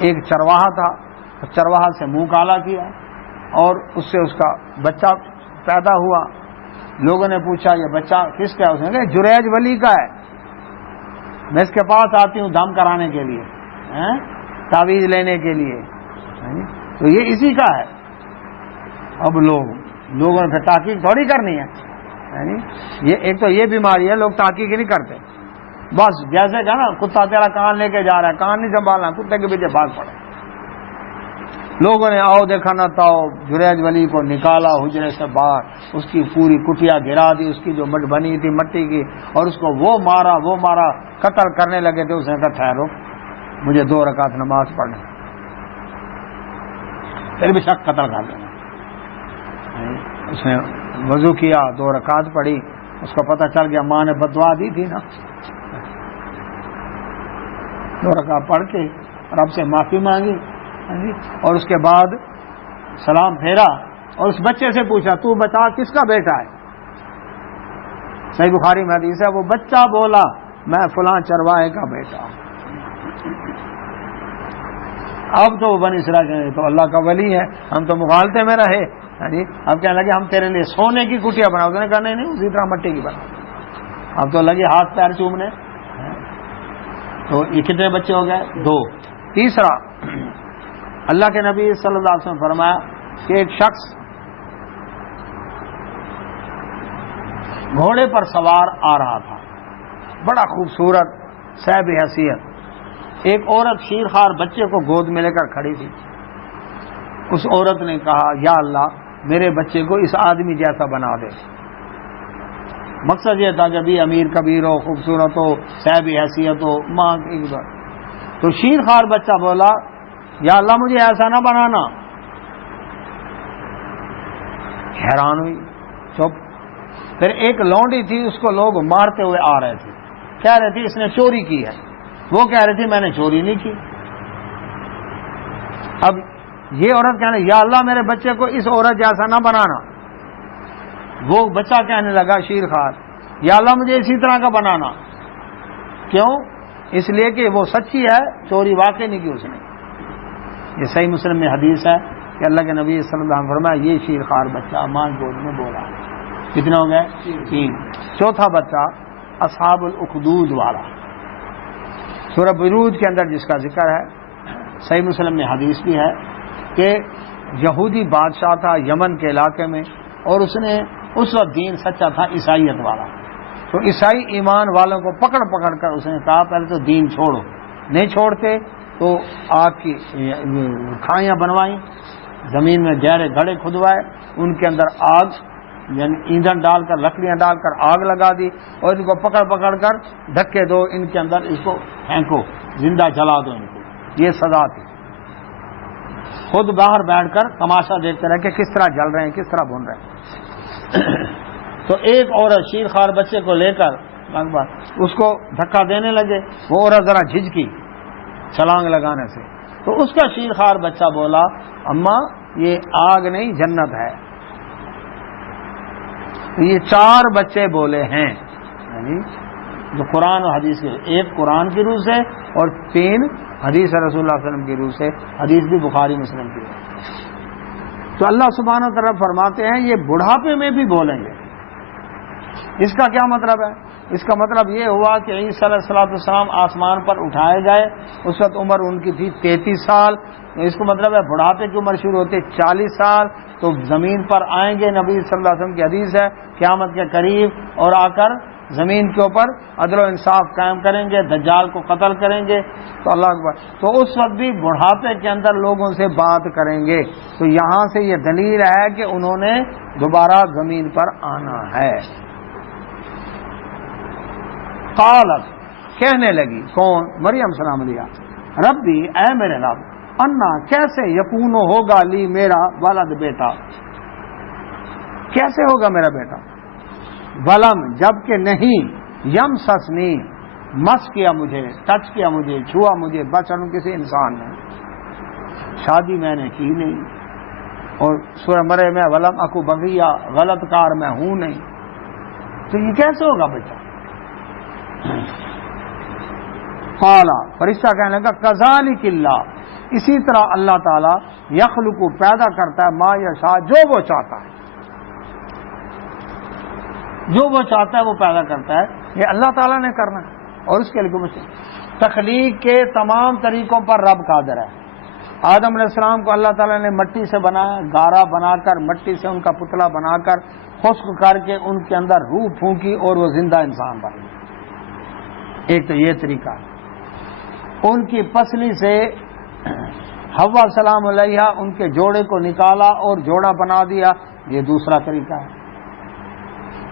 ایک چرواہا تھا، چرواہا سے منہ کالا کیا اور اس سے اس کا بچہ پیدا ہوا. لوگوں نے پوچھا یہ بچہ کس کا ہے؟ اس نے کہا جریج ولی کا ہے، میں اس کے پاس آتی ہوں دم کرانے کے لیے، تعویذ لینے کے لیے، تو یہ اسی کا ہے. اب لوگوں نے پھر تحقیق تھوڑی کرنی ہے. یہ ایک تو یہ بیماری ہے، لوگ تحقیق نہیں کرتے. بس جیسے کہ نا کتا تیرا کان لے کے جا رہا ہے، کان نہیں سنبھالنا، کتے کے پیچھے بھاگ پڑے. لوگوں نے آؤ دیکھا نہ تاؤ جریج ولی کو نکالا حجرے سے باہر، اس کی پوری کٹیا گرا دی، اس کی جو مٹ بنی تھی مٹی کی، اور اس کو وہ مارا قتل کرنے لگے تھے. اس نے کہا ٹھہرو، مجھے 2 رکعت نماز پڑھنے، پھر بھی شک قتل کر لینا. اس نے وضو کیا، 2 رکعت پڑھی. اس کو پتہ چل گیا ماں نے بد دعا دی تھی نا. 2 رکعت پڑھ کے رب سے معافی مانگی اور اس کے بعد سلام پھیرا اور اس بچے سے پوچھا تو بتا کس کا بیٹا ہے؟ صحیح بخاری میں حدیث ہے وہ بچہ بولا میں فلاں چرواہے کا بیٹا. اب تو وہ بنی اسرائیل تو اللہ کا ولی ہے، ہم تو مغالطے میں رہے. اب کہنے لگے ہم تیرے لیے سونے کی کٹیا بنا. اس نے کہا نہیں اسی طرح مٹی کی بنا. اب تو لگے ہاتھ پیر چومنے. تو یہ کتنے بچے ہو گئے؟ 2. تیسرا اللہ کے نبی صلی اللہ علیہ وسلم فرمایا کہ ایک شخص گھوڑے پر سوار آ رہا تھا، بڑا خوبصورت صاحب حیثیت. ایک عورت شیرخوار بچے کو گود میں لے کر کھڑی تھی. اس عورت نے کہا یا اللہ میرے بچے کو اس آدمی جیسا بنا دے. مقصد یہ تھا کہ بھی امیر کبیر ہو، خوبصورت ہو، صاحب حیثیت ہو، ماں کی. تو شیرخوار بچہ بولا یا اللہ مجھے ایسا نہ بنانا. حیران ہوئی، چپ. پھر ایک لونڈی تھی، اس کو لوگ مارتے ہوئے آ رہے تھے، کہہ رہے تھے اس نے چوری کی ہے. وہ کہہ رہی تھی میں نے چوری نہیں کی. اب یہ عورت کہنے یا اللہ میرے بچے کو اس عورت جیسا نہ بنانا. وہ بچہ کہنے لگا شیرخوار یا اللہ مجھے اسی طرح کا بنانا. کیوں؟ اس لیے کہ وہ سچی ہے، چوری واقع نہیں کی اس نے. یہ صحیح مسلم میں حدیث ہے کہ اللہ کے نبی صلی اللہ علیہ وسلم نے فرمایا یہ شیرخوار بچہ ماں گود میں بولا. کتنے ہو گئے؟ 3. چوتھا بچہ اصحاب الاخدود والا، سورہ بروج کے اندر جس کا ذکر ہے، صحیح مسلم میں حدیث بھی ہے کہ یہودی بادشاہ تھا یمن کے علاقے میں، اور اس نے اس وقت دین سچا تھا عیسائیت والا، تو عیسائی ایمان والوں کو پکڑ پکڑ کر اس نے کہا پہلے تو دین چھوڑو، نہیں چھوڑتے تو آگ کی کھائیاں بنوائیں، زمین میں گہرے گڑھے کھدوائے، ان کے اندر آگ یعنی ایندھن ڈال کر لکڑیاں ڈال کر آگ لگا دی، اور ان کو پکڑ پکڑ کر دھکے دو، ان کے اندر اس کو پھینکو، زندہ جلا دو ان کو، یہ سزا تھی۔ خود باہر بیٹھ کر تماشا دیکھتے رہے کہ کس طرح جل رہے ہیں، کس طرح بن رہے ہیں۔ تو ایک عورت شیرخوار بچے کو لے کر اس کو دھکا دینے لگے، وہ عورت ذرا جھجکی چھلانگ لگانے سے، تو اس کا شیرخوار بچہ بولا اماں یہ آگ نہیں جنت ہے۔ یہ 4 بچے بولے ہیں، یعنی جو قرآن و حدیث کے، ایک قرآن کی روح سے اور 3 حدیث رسول اللہ صلی اللہ علیہ وسلم کی روح سے، حدیث بھی بخاری مسلم کی روح۔ تو اللہ سبحانہ و تعالیٰ فرماتے ہیں یہ بڑھاپے میں بھی بولیں گے۔ اس کا کیا مطلب ہے؟ اس کا مطلب یہ ہوا کہ عیسیٰ علیہ السلام آسمان پر اٹھائے گئے، اس وقت عمر ان کی تھی 33 سال، تو اس کا مطلب ہے بڑھاپے کی عمر شروع ہوتی 40 سال، تو زمین پر آئیں گے، نبی صلی اللہ علیہ وسلم کی حدیث ہے قیامت کے قریب، اور آ کر زمین کے اوپر عدل و انصاف قائم کریں گے، دجال کو قتل کریں گے، تو اللہ اکبر، تو اس وقت بھی بڑھاپے کے اندر لوگوں سے بات کریں گے۔ تو یہاں سے یہ دلیل ہے کہ انہوں نے دوبارہ زمین پر آنا ہے۔ قالت، کہنے لگی، کون؟ مریم سلام علیہ، ربی، اے میرے رب، انا، کیسے، یکون ہوگا لی، میرا ولد، بیٹا، کیسے ہوگا میرا بیٹا، ولم، جبکہ نہیں، یم سسنی، مس کیا مجھے، ٹچ کیا مجھے، چھوا مجھے، بچن کسی انسان نے، شادی میں نے کی نہیں، اور سورہ مریم میں ولم اکو بغیہ، غلط کار میں ہوں نہیں، تو یہ کیسے ہوگا بچہ؟ قالا، فرشتہ کہنے لگا کذالک اللہ، اسی طرح اللہ تعالیٰ یخلق، پیدا کرتا ہے، ما یشاء، جو وہ چاہتا ہے، جو وہ چاہتا ہے وہ پیدا کرتا ہے، یہ اللہ تعالیٰ نے کرنا ہے، اور اس کے لیے تخلیق کے تمام طریقوں پر رب قادر ہے۔ آدم علیہ السلام کو اللہ تعالیٰ نے مٹی سے بنایا، گارا بنا کر، مٹی سے ان کا پتلا بنا کر، خشک کر کے ان کے اندر روح پھونکی اور وہ زندہ انسان بن گئے۔ ایک تو یہ طریقہ ہے۔ ان کی پسلی سے حوا سلام علیہ ان کے جوڑے کو نکالا اور جوڑا بنا دیا، یہ دوسرا طریقہ ہے۔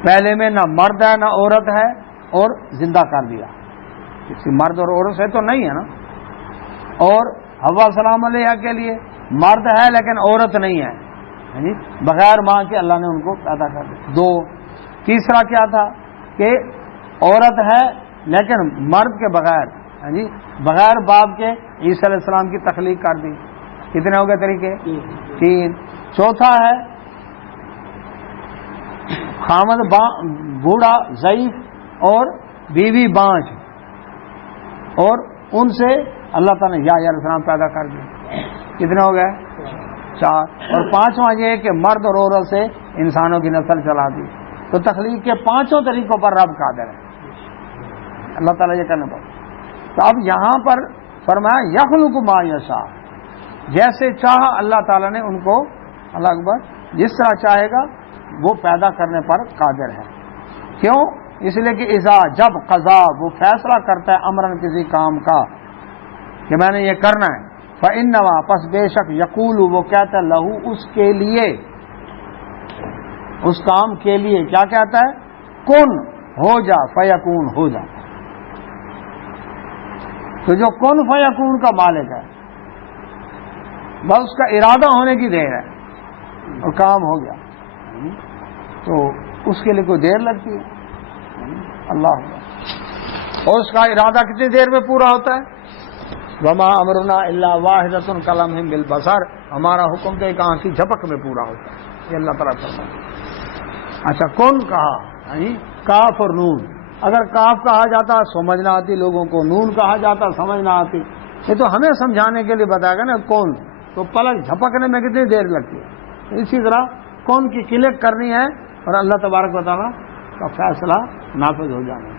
پہلے میں نہ مرد ہے نہ عورت ہے اور زندہ کر دیا، کسی مرد اور عورت سے تو نہیں ہے نا، اور حوا سلام علیہ کے لیے مرد ہے لیکن عورت نہیں ہے، یعنی بغیر ماں کے اللہ نے ان کو پیدا کر دیا۔ 2، تیسرا کیا تھا کہ عورت ہے لیکن مرد کے بغیر، یعنی بغیر باپ کے عیسیٰ علیہ السلام کی تخلیق کر دی۔ کتنے ہو گئے طریقے؟ 3۔ چوتھا ہے خامد بوڑھا ضعیف اور بیوی بانج، اور ان سے اللہ تعالیٰ نے یحییٰ علیہ السلام پیدا کر دیا۔ کتنے ہو گئے؟ 4۔ اور 5واں یہ کہ مرد اور عورت سے انسانوں کی نسل چلا دی۔ تو تخلیق کے 5 طریقوں پر رب قادر ہے، اللہ تعالیٰ یہ کرنے پر۔ تو اب یہاں پر فرمایا یخلق ما یشاء، جیسے چاہا اللہ تعالیٰ نے ان کو، اللہ اکبر، جس طرح چاہے گا وہ پیدا کرنے پر قادر ہے۔ کیوں؟ اس لیے کہ اذا، جب، قضا، وہ فیصلہ کرتا ہے امرن، کسی کام کا کہ میں نے یہ کرنا ہے، فإنما، پس بے شک، یقول، وہ کہتا ہے، لہو، اس کے لیے، اس کام کے لیے کیا کہتا ہے؟ کن، ہو جا، فیکون، ہو جا۔ تو جو کن فیکون کا مالک ہے، بس اس کا ارادہ ہونے کی دیر ہے اور کام ہو گیا، تو اس کے لیے کوئی دیر لگتی ہے؟ اللہ، اور اس کا ارادہ کتنی دیر میں پورا ہوتا ہے؟ وما امرنا الا واحدۃ کلمح بالبصر، ہمارا حکم تو ایک آنکھ کی جھپک میں پورا ہوتا ہے، یہ اللہ تعالیٰ فرماتا ہے۔ اچھا، کون کہا؟ کاف اور نون۔ اگر کاف کہا جاتا سمجھ نہ آتی لوگوں کو، نون کہا جاتا سمجھ نہ آتی، یہ تو ہمیں سمجھانے کے لیے بتائے گا نا کون، تو پلک جھپکنے میں کتنی دیر لگتی ہے۔ اسی طرح کون کی کلک کرنی ہے اور اللہ تبارک و تعالیٰ کا فیصلہ نافذ ہو جانا.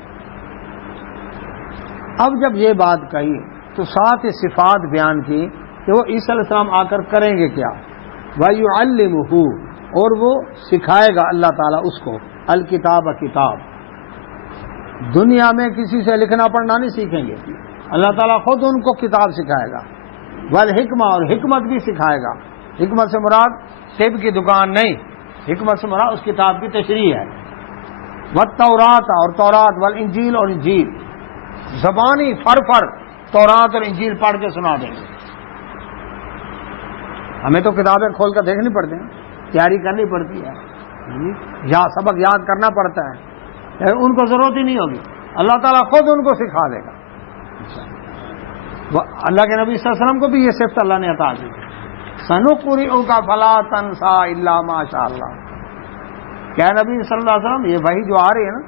اب جب یہ بات کہی تو ساتھ صفات بیان کی کہ وہ عیسیٰ علیہ السلام آ کر کریں گے کیا. وَيُعَلِّمُهُ، اور وہ سکھائے گا اللہ تعالیٰ اس کو الکتاب کتاب. دنیا میں کسی سے لکھنا پڑھنا نہیں سیکھیں گے، اللہ تعالیٰ خود ان کو کتاب سکھائے گا. والحکمہ، اور حکمت بھی سکھائے گا. حکمت سے مراد طب کی دکان نہیں، حکمت سے مراد اس کتاب کی تشریح ہے. والتورات، اور تورات، والانجیل، اور انجیل. زبانی فر تورات اور انجیل پڑھ کے سنا دیں گے. ہمیں تو کتابیں کھول کر دیکھنی پڑتی ہیں، تیاری کرنی پڑتی ہے، یا سبق یاد کرنا پڑتا ہے، ان کو ضرورت ہی نہیں ہوگی. اللہ تعالیٰ خود ان کو سکھا دے گا. اللہ کے نبی صلی اللہ علیہ وسلم کو بھی یہ صفت اللہ نے عطا کی. سنقرئک فلا تنسى الا ما شاء اللہ. کیا نبی صلی اللہ علیہ وسلم یہ وحی جو آ رہی ہے نا،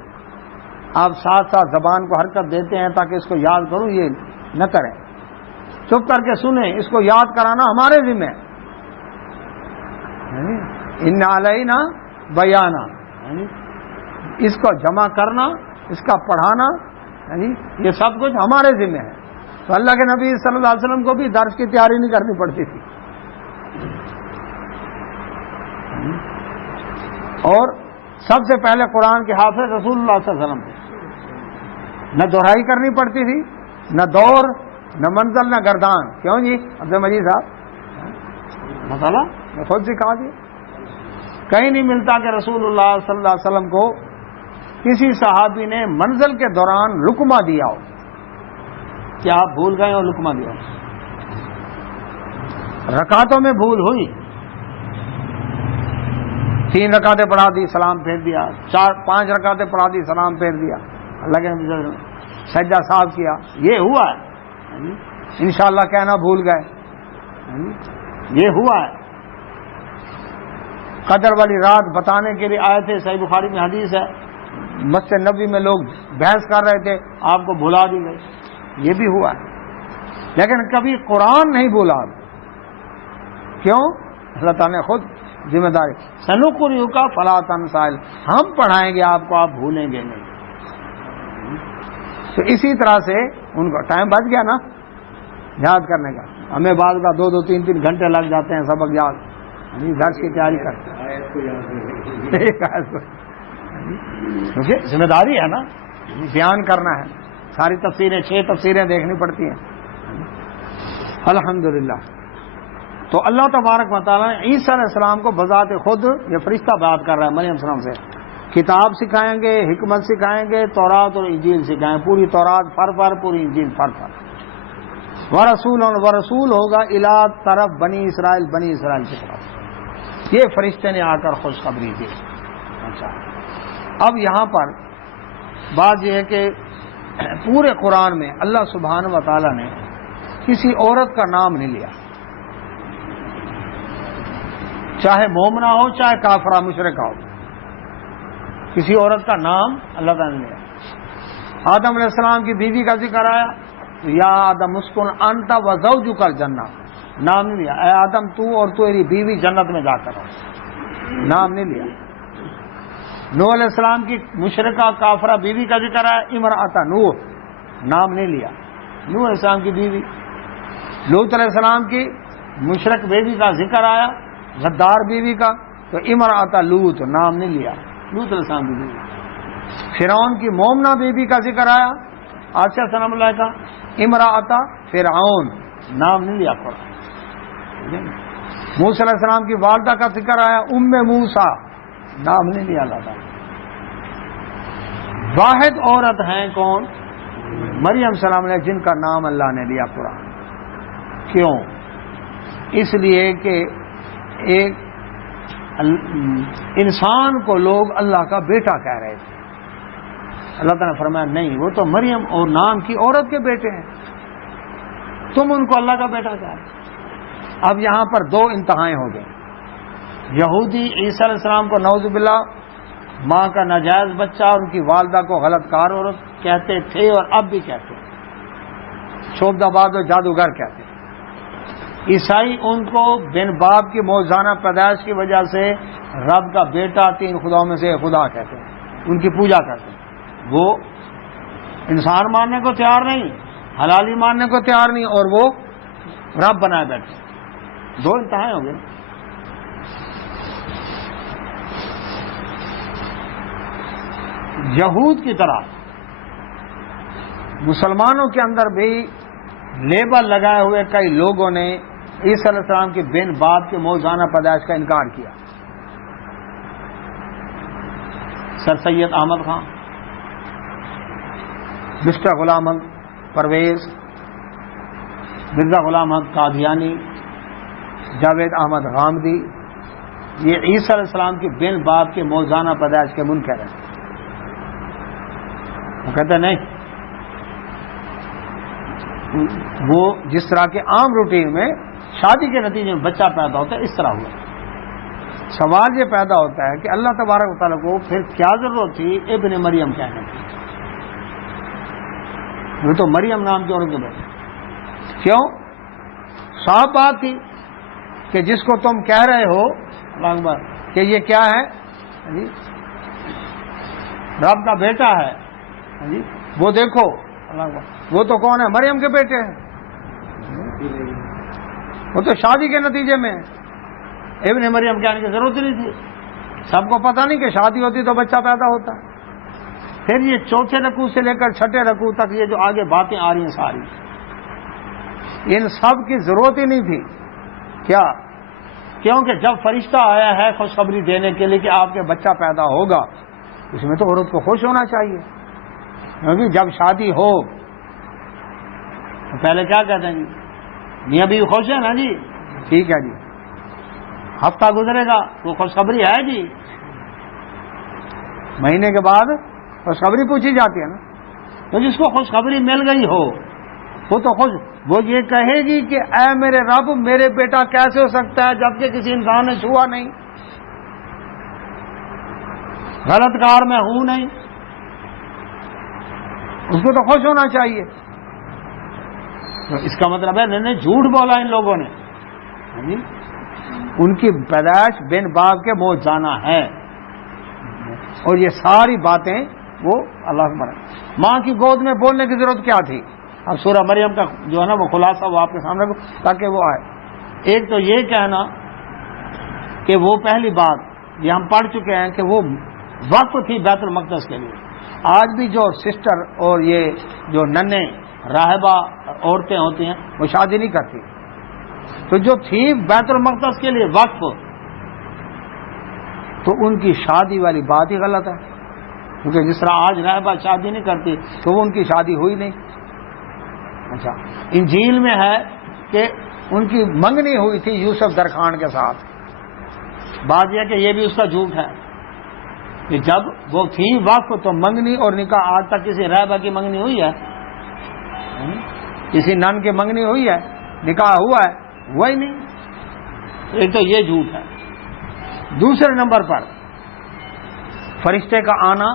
آپ ساتھ ساتھ زبان کو حرکت دیتے ہیں تاکہ اس کو یاد کروں، یہ نہ کریں، چپ کر کے سنیں. اس کو یاد کرانا ہمارے ذمہ ہے. ان علینا بیانا، اس کو جمع کرنا، اس کا پڑھانا، یہ سب کچھ ہمارے ذمہ ہے. تو اللہ کے نبی صلی اللہ علیہ وسلم کو بھی درس کی تیاری نہیں کرنی پڑتی تھی. اور سب سے پہلے قرآن کے حافظ رسول اللہ صلی اللہ علیہ وسلم تھے. نہ دہرائی کرنی پڑتی تھی، نہ دور، نہ منزل، نہ گردان. کیوں جی عبد المجید صاحب؟ مسئلہ میں خود سکھا دیا. کہیں نہیں ملتا کہ رسول اللہ صلی اللہ علیہ وسلم کو کسی صحابی نے منزل کے دوران لقمہ دیا ہو. کیا آپ بھول گئے اور لقمہ دیا؟ رکعتوں میں بھول ہوئی، 3 رکعتیں پڑھا دی، سلام پھیر دیا. 4-5 رکعتیں پڑھا دی، سلام پھیر دیا. اللہ کے نبی سجدہ صاحب کیا، یہ ہوا ہے. انشاءاللہ کہنا بھول گئے، یہ ہوا ہے. قدر والی رات بتانے کے لیے آئے تھے، صحیح بخاری میں حدیث ہے، مسجد نبوی میں لوگ بحث کر رہے تھے، آپ کو بھلا دی گئی. یہ بھی ہوا ہے. لیکن کبھی قرآن نہیں بھولا. کیوں؟ اللہ تعالیٰ نے خود ذمہ داری. سنقرئک فلا تنسى، ہم پڑھائیں گے آپ کو، آپ بھولیں گے نہیں. تو اسی طرح سے ان کو ٹائم بچ گیا نا یاد کرنے کا. ہمیں بعد کا 2-2 3-3 گھنٹے لگ جاتے ہیں سبق یاد، درس کی تیاری کرتے ہیں. کیونکہ ذمہ داری ہے نا، بیان کرنا ہے. ساری تفسیریں 6 تفسیریں دیکھنی پڑتی ہیں. الحمدللہ. تو اللہ تبارک و تعالیٰ نے عیسیٰ علیہ السلام کو بذات خود، یہ فرشتہ بات کر رہا ہے مریم السلام سے، کتاب سکھائیں گے، حکمت سکھائیں گے، تورات اور انجیل سکھائیں. پوری تورات فر پوری انجیل فر. ورسول ہوگا الی طرف بنی اسرائیل کی طرف. یہ فرشتے نے آ کر خوشخبری دی. اچھا، اب یہاں پر بات یہ ہے کہ پورے قرآن میں اللہ سبحانہ و تعالیٰ نے کسی عورت کا نام نہیں لیا، چاہے مومنہ ہو چاہے کافرہ مشرکہ ہو. کسی عورت کا نام اللہ تعالیٰ نے لیا. آدم علیہ السلام کی بیوی کا ذکر آیا، یا آدم اسکن انت وزوجک الجنہ، نام نہیں لیا. اے آدم تو اور تیری بیوی جنت میں جا کر، نام نہیں لیا. نوح علیہ السلام کی مشرکہ کافرہ بیوی کا ذکر آیا، امرأۃ نوح، نام نہیں لیا. نوح علیہ السلام کی بیوی. لوط علیہ السلام کی مشرک بیوی کا ذکر آیا، غدار بیوی کا، تو امرأۃ لوط، نام نہیں لیا. لوط علیہ السلام کی بیوی. فرعون کی مومنہ بیوی کا ذکر آیا، عائشہ سلام اللہ کا، امرأۃ فرعون، نام نہیں لیا. موسیٰ علیہ السلام کی والدہ کا ذکر آیا، ام موسیٰ، نام نہیں لیا اللہ تعالیٰ. واحد عورت ہیں کون؟ مریم السلام نے، جن کا نام اللہ نے لیا قرآن. کیوں؟ اس لیے کہ ایک انسان کو لوگ اللہ کا بیٹا کہہ رہے تھے. اللہ تعالیٰ نے فرمایا نہیں، وہ تو مریم اور نام کی عورت کے بیٹے ہیں، تم ان کو اللہ کا بیٹا کہہ رہے. اب یہاں پر 2 انتہائیں ہو گئیں. یہودی عیسیٰ علیہ السلام کو نعوذ باللہ ماں کا ناجائز بچہ اور ان کی والدہ کو غلط کار عورت کہتے تھے، اور اب بھی کہتے ہیں. شعبدہ باد و جادوگر کہتے ہیں. عیسائی ان کو بن باپ کی موزانہ پیدائش کی وجہ سے رب کا بیٹا 3 خداؤں میں سے خدا کہتے ہیں، ان کی پوجا کرتے ہیں۔ وہ انسان ماننے کو تیار نہیں، حلالی ماننے کو تیار نہیں، اور وہ رب بنائے بیٹھے۔ 2 انتہائیں ہو گئے۔ یہود کی طرح مسلمانوں کے اندر بھی لیبل لگائے ہوئے کئی لوگوں نے عیسیٰ علیہ السلام کے بن باپ کے موزانہ پیدائش کا انکار کیا۔ سر سید احمد خان، مسٹر غلام حق پرویز، مرزا غلام حق قادیانی، جاوید احمد غامدی، یہ عیسیٰ علیہ السلام کے بن باپ کے موزانہ پیدائش کے منکر ہیں۔ وہ کہتے ہیں نہیں، وہ جس طرح کے عام روٹین میں شادی کے نتیجے میں بچہ پیدا ہوتا ہے اس طرح ہوا۔ سوال یہ پیدا ہوتا ہے کہ اللہ تبارک و تعالیٰ کو پھر کیا ضرورت تھی ابن مریم کہنے کی؟ وہ تو مریم نام کی عورت کے بیٹے، کیوں؟ صاف بات تھی کہ جس کو تم کہہ رہے ہو اللہ اکبر کہ یہ کیا ہے جی رب کا بیٹا ہے جی، وہ دیکھو اللہ اکبر، وہ تو کون ہے؟ مریم کے بیٹے ہیں، وہ تو شادی کے نتیجے میں ابن مریم کہنے کی ضرورت نہیں تھی۔ سب کو پتہ نہیں کہ شادی ہوتی تو بچہ پیدا ہوتا۔ پھر یہ چوتھے رکوع سے لے کر چھٹے رکوع تک یہ جو آگے باتیں آ رہی ہیں ساری، ان سب کی ضرورت ہی نہیں تھی۔ کیا؟ کیونکہ جب فرشتہ آیا ہے خوشخبری دینے کے لیے کہ آپ کے بچہ پیدا ہوگا، اس میں تو عورت کو خوش ہونا چاہیے، کیونکہ جب شادی ہو تو پہلے کیا کہتے ہیں جی میاں بیوی خوش ہے نا جی، ٹھیک ہے جی، ہفتہ گزرے گا وہ خوشخبری ہے جی، مہینے کے بعد خوشخبری پوچھی جاتی ہے نا۔ تو جس کو خوشخبری مل گئی ہو وہ تو خوش، وہ یہ کہے گی کہ اے میرے رب میرے بیٹا کیسے ہو سکتا ہے جبکہ کسی انسان نے چھوا نہیں، غلط کار میں ہوں نہیں، اس کو تو خوش ہونا چاہیے۔ تو اس کا مطلب ہے انہوں نے جھوٹ بولا ان لوگوں نے جی، ان کی پیدائش بن باپ کے موت جانا ہے، اور یہ ساری باتیں وہ اللہ اکبر ماں کی گود میں بولنے کی ضرورت کیا تھی؟ اب سورہ مریم کا جو ہے نا وہ خلاصہ وہ آپ کے سامنے کو تاکہ وہ آئے۔ ایک تو یہ کہنا کہ وہ پہلی بات یہ ہم پڑھ چکے ہیں کہ وہ وقف تھی بیت المقدس کے لیے۔ آج بھی جو سسٹر اور یہ جو ننے راہبہ عورتیں ہوتی ہیں وہ شادی نہیں کرتی، تو جو تھی بیت المقدس کے لیے وقف، تو ان کی شادی والی بات ہی غلط ہے، کیونکہ جس طرح آج راہبہ شادی نہیں کرتی تو وہ ان کی شادی ہوئی نہیں۔ اچھا، انجیل میں ہے کہ ان کی منگنی ہوئی تھی یوسف درخان کے ساتھ، بات یہ کہ یہ بھی اس کا جھوٹ ہے کہ جب وہ تھی وقف تو منگنی اور نکاح آج تک کسی راہبہ کی منگنی ہوئی ہے؟ کسی نن کی منگنی ہوئی ہے؟ نکاح ہوا ہے؟ ہوا ہی نہیں۔ ایک تو یہ جھوٹ ہے۔ دوسرے نمبر پر فرشتے کا آنا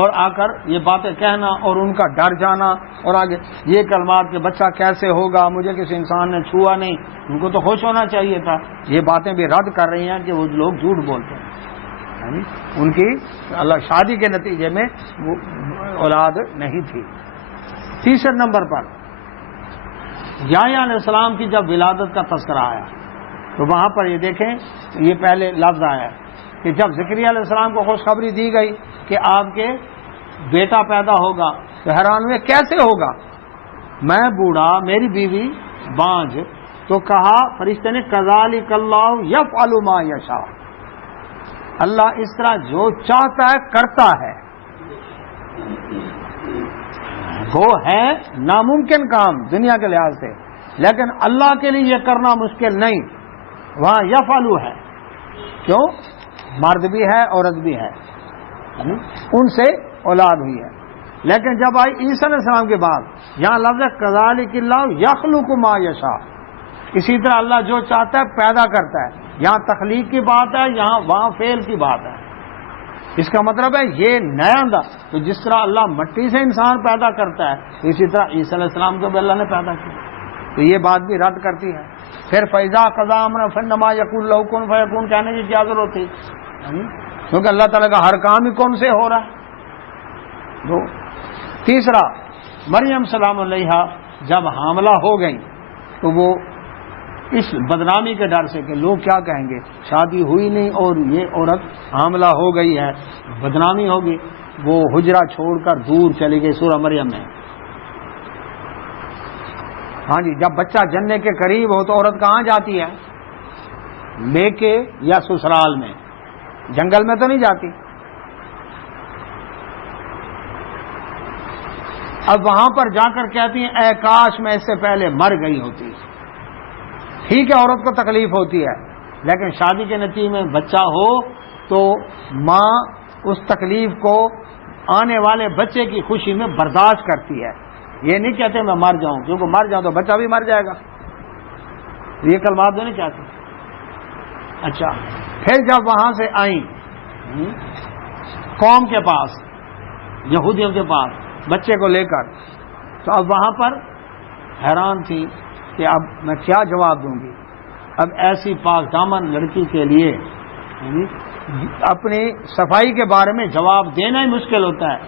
اور آ کر یہ باتیں کہنا اور ان کا ڈر جانا، اور آگے یہ کلمات کہ بچہ کیسے ہوگا، مجھے کسی انسان نے چھوا نہیں، ان کو تو خوش ہونا چاہیے تھا۔ یہ باتیں بھی رد کر رہی ہیں کہ وہ لوگ جھوٹ بولتے ہیں، یعنی ان کی اللہ شادی کے نتیجے میں وہ اولاد نہیں تھی۔ تیسرے نمبر پر یحییٰ علیہ السلام کی جب ولادت کا تذکرہ آیا تو وہاں پر یہ دیکھیں یہ پہلے لفظ آیا کہ جب زکریا علیہ السلام کو خوشخبری دی گئی کہ آپ کے بیٹا پیدا ہوگا تو حیران ہوئے کیسے ہوگا، میں بوڑھا میری بیوی بانجھ، تو کہا فرشتے نے کذالک اللہ یفعل ما یشاء، اللہ اس طرح جو چاہتا ہے کرتا ہے۔ وہ ہے ناممکن کام دنیا کے لحاظ سے، لیکن اللہ کے لیے یہ کرنا مشکل نہیں، وہاں یفعلو ہے، کیوں؟ مرد بھی ہے عورت بھی ہے، ان سے اولاد ہوئی ہے۔ لیکن جب آئی عیسیٰ علیہ السلام کے بعد یہاں لفظ کذالک اللہ یخلق ما یشاء، اسی طرح اللہ جو چاہتا ہے پیدا کرتا ہے، یہاں تخلیق کی بات ہے، یہاں وہاں فعل کی بات ہے۔ اس کا مطلب ہے یہ نیا انداز، تو جس طرح اللہ مٹی سے انسان پیدا کرتا ہے اسی طرح عیسیٰ علیہ السلام کو بھی اللہ نے پیدا کیا۔ تو یہ بات بھی رد کرتی ہے. پھر فیضا قضا امرا فانما یقول له کن فیکون کہنے کی کیا ضرورت تھی؟ کیونکہ اللہ تعالیٰ کا ہر کام ہی کون سے ہو رہا ہے. دو. تیسرا، مریم سلام علیہا جب حاملہ ہو گئی تو وہ اس بدنامی کے ڈر سے کہ لوگ کیا کہیں گے، شادی ہوئی نہیں اور یہ عورت حاملہ ہو گئی ہے، بدنامی ہوگی، وہ حجرہ چھوڑ کر دور چلی گئی. سورہ مریم میں ہاں جی، جب بچہ جننے کے قریب ہو تو عورت کہاں جاتی ہے؟ میکے یا سسرال میں، جنگل میں تو نہیں جاتی. اب وہاں پر جا کر کہتی ہیں اے کاش میں اس سے پہلے مر گئی ہوتی. ٹھیک ہے عورت کو تکلیف ہوتی ہے، لیکن شادی کے نتیجے میں بچہ ہو تو ماں اس تکلیف کو آنے والے بچے کی خوشی میں برداشت کرتی ہے. یہ نہیں کہتے میں مر جاؤں، کیونکہ مر جاؤں تو بچہ بھی مر جائے گا. یہ کلمات نہیں چاہتے. اچھا، پھر جب وہاں سے آئیں قوم کے پاس، یہودیوں کے پاس بچے کو لے کر، تو اب وہاں پر حیران تھی کہ اب میں کیا جواب دوں گی. اب ایسی پاک دامن لڑکی کے لیے اپنی صفائی کے بارے میں جواب دینا ہی مشکل ہوتا ہے.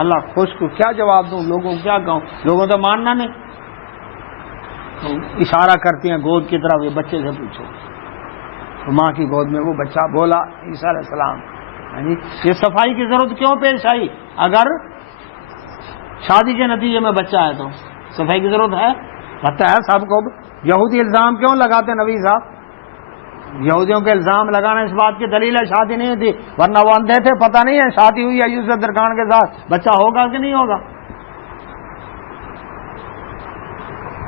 اللہ خوش کو کیا جواب دوں، لوگوں کو کیا کہوں، لوگوں تو ماننا نہیں. تو اشارہ کرتی ہیں گود کی طرف، یہ بچے سے پوچھو. تو ماں کی گود میں وہ بچہ بولا عیسیٰ علیہ السلام. یہ صفائی کی ضرورت کیوں پیش آئی؟ اگر شادی کے نتیجے میں بچہ ہے تو صفائی کی ضرورت ہے. پتہ ہے سب کو. یہودی الزام کیوں لگاتے نبی صاحب؟ یہودیوں کے الزام لگانا اس بات کی دلیل ہے شادی نہیں تھی، ورنہ وہ اندھے تھے، پتہ نہیں ہے شادی ہوئی ہے یوسف درخان کے ساتھ، بچہ ہوگا کہ نہیں ہوگا.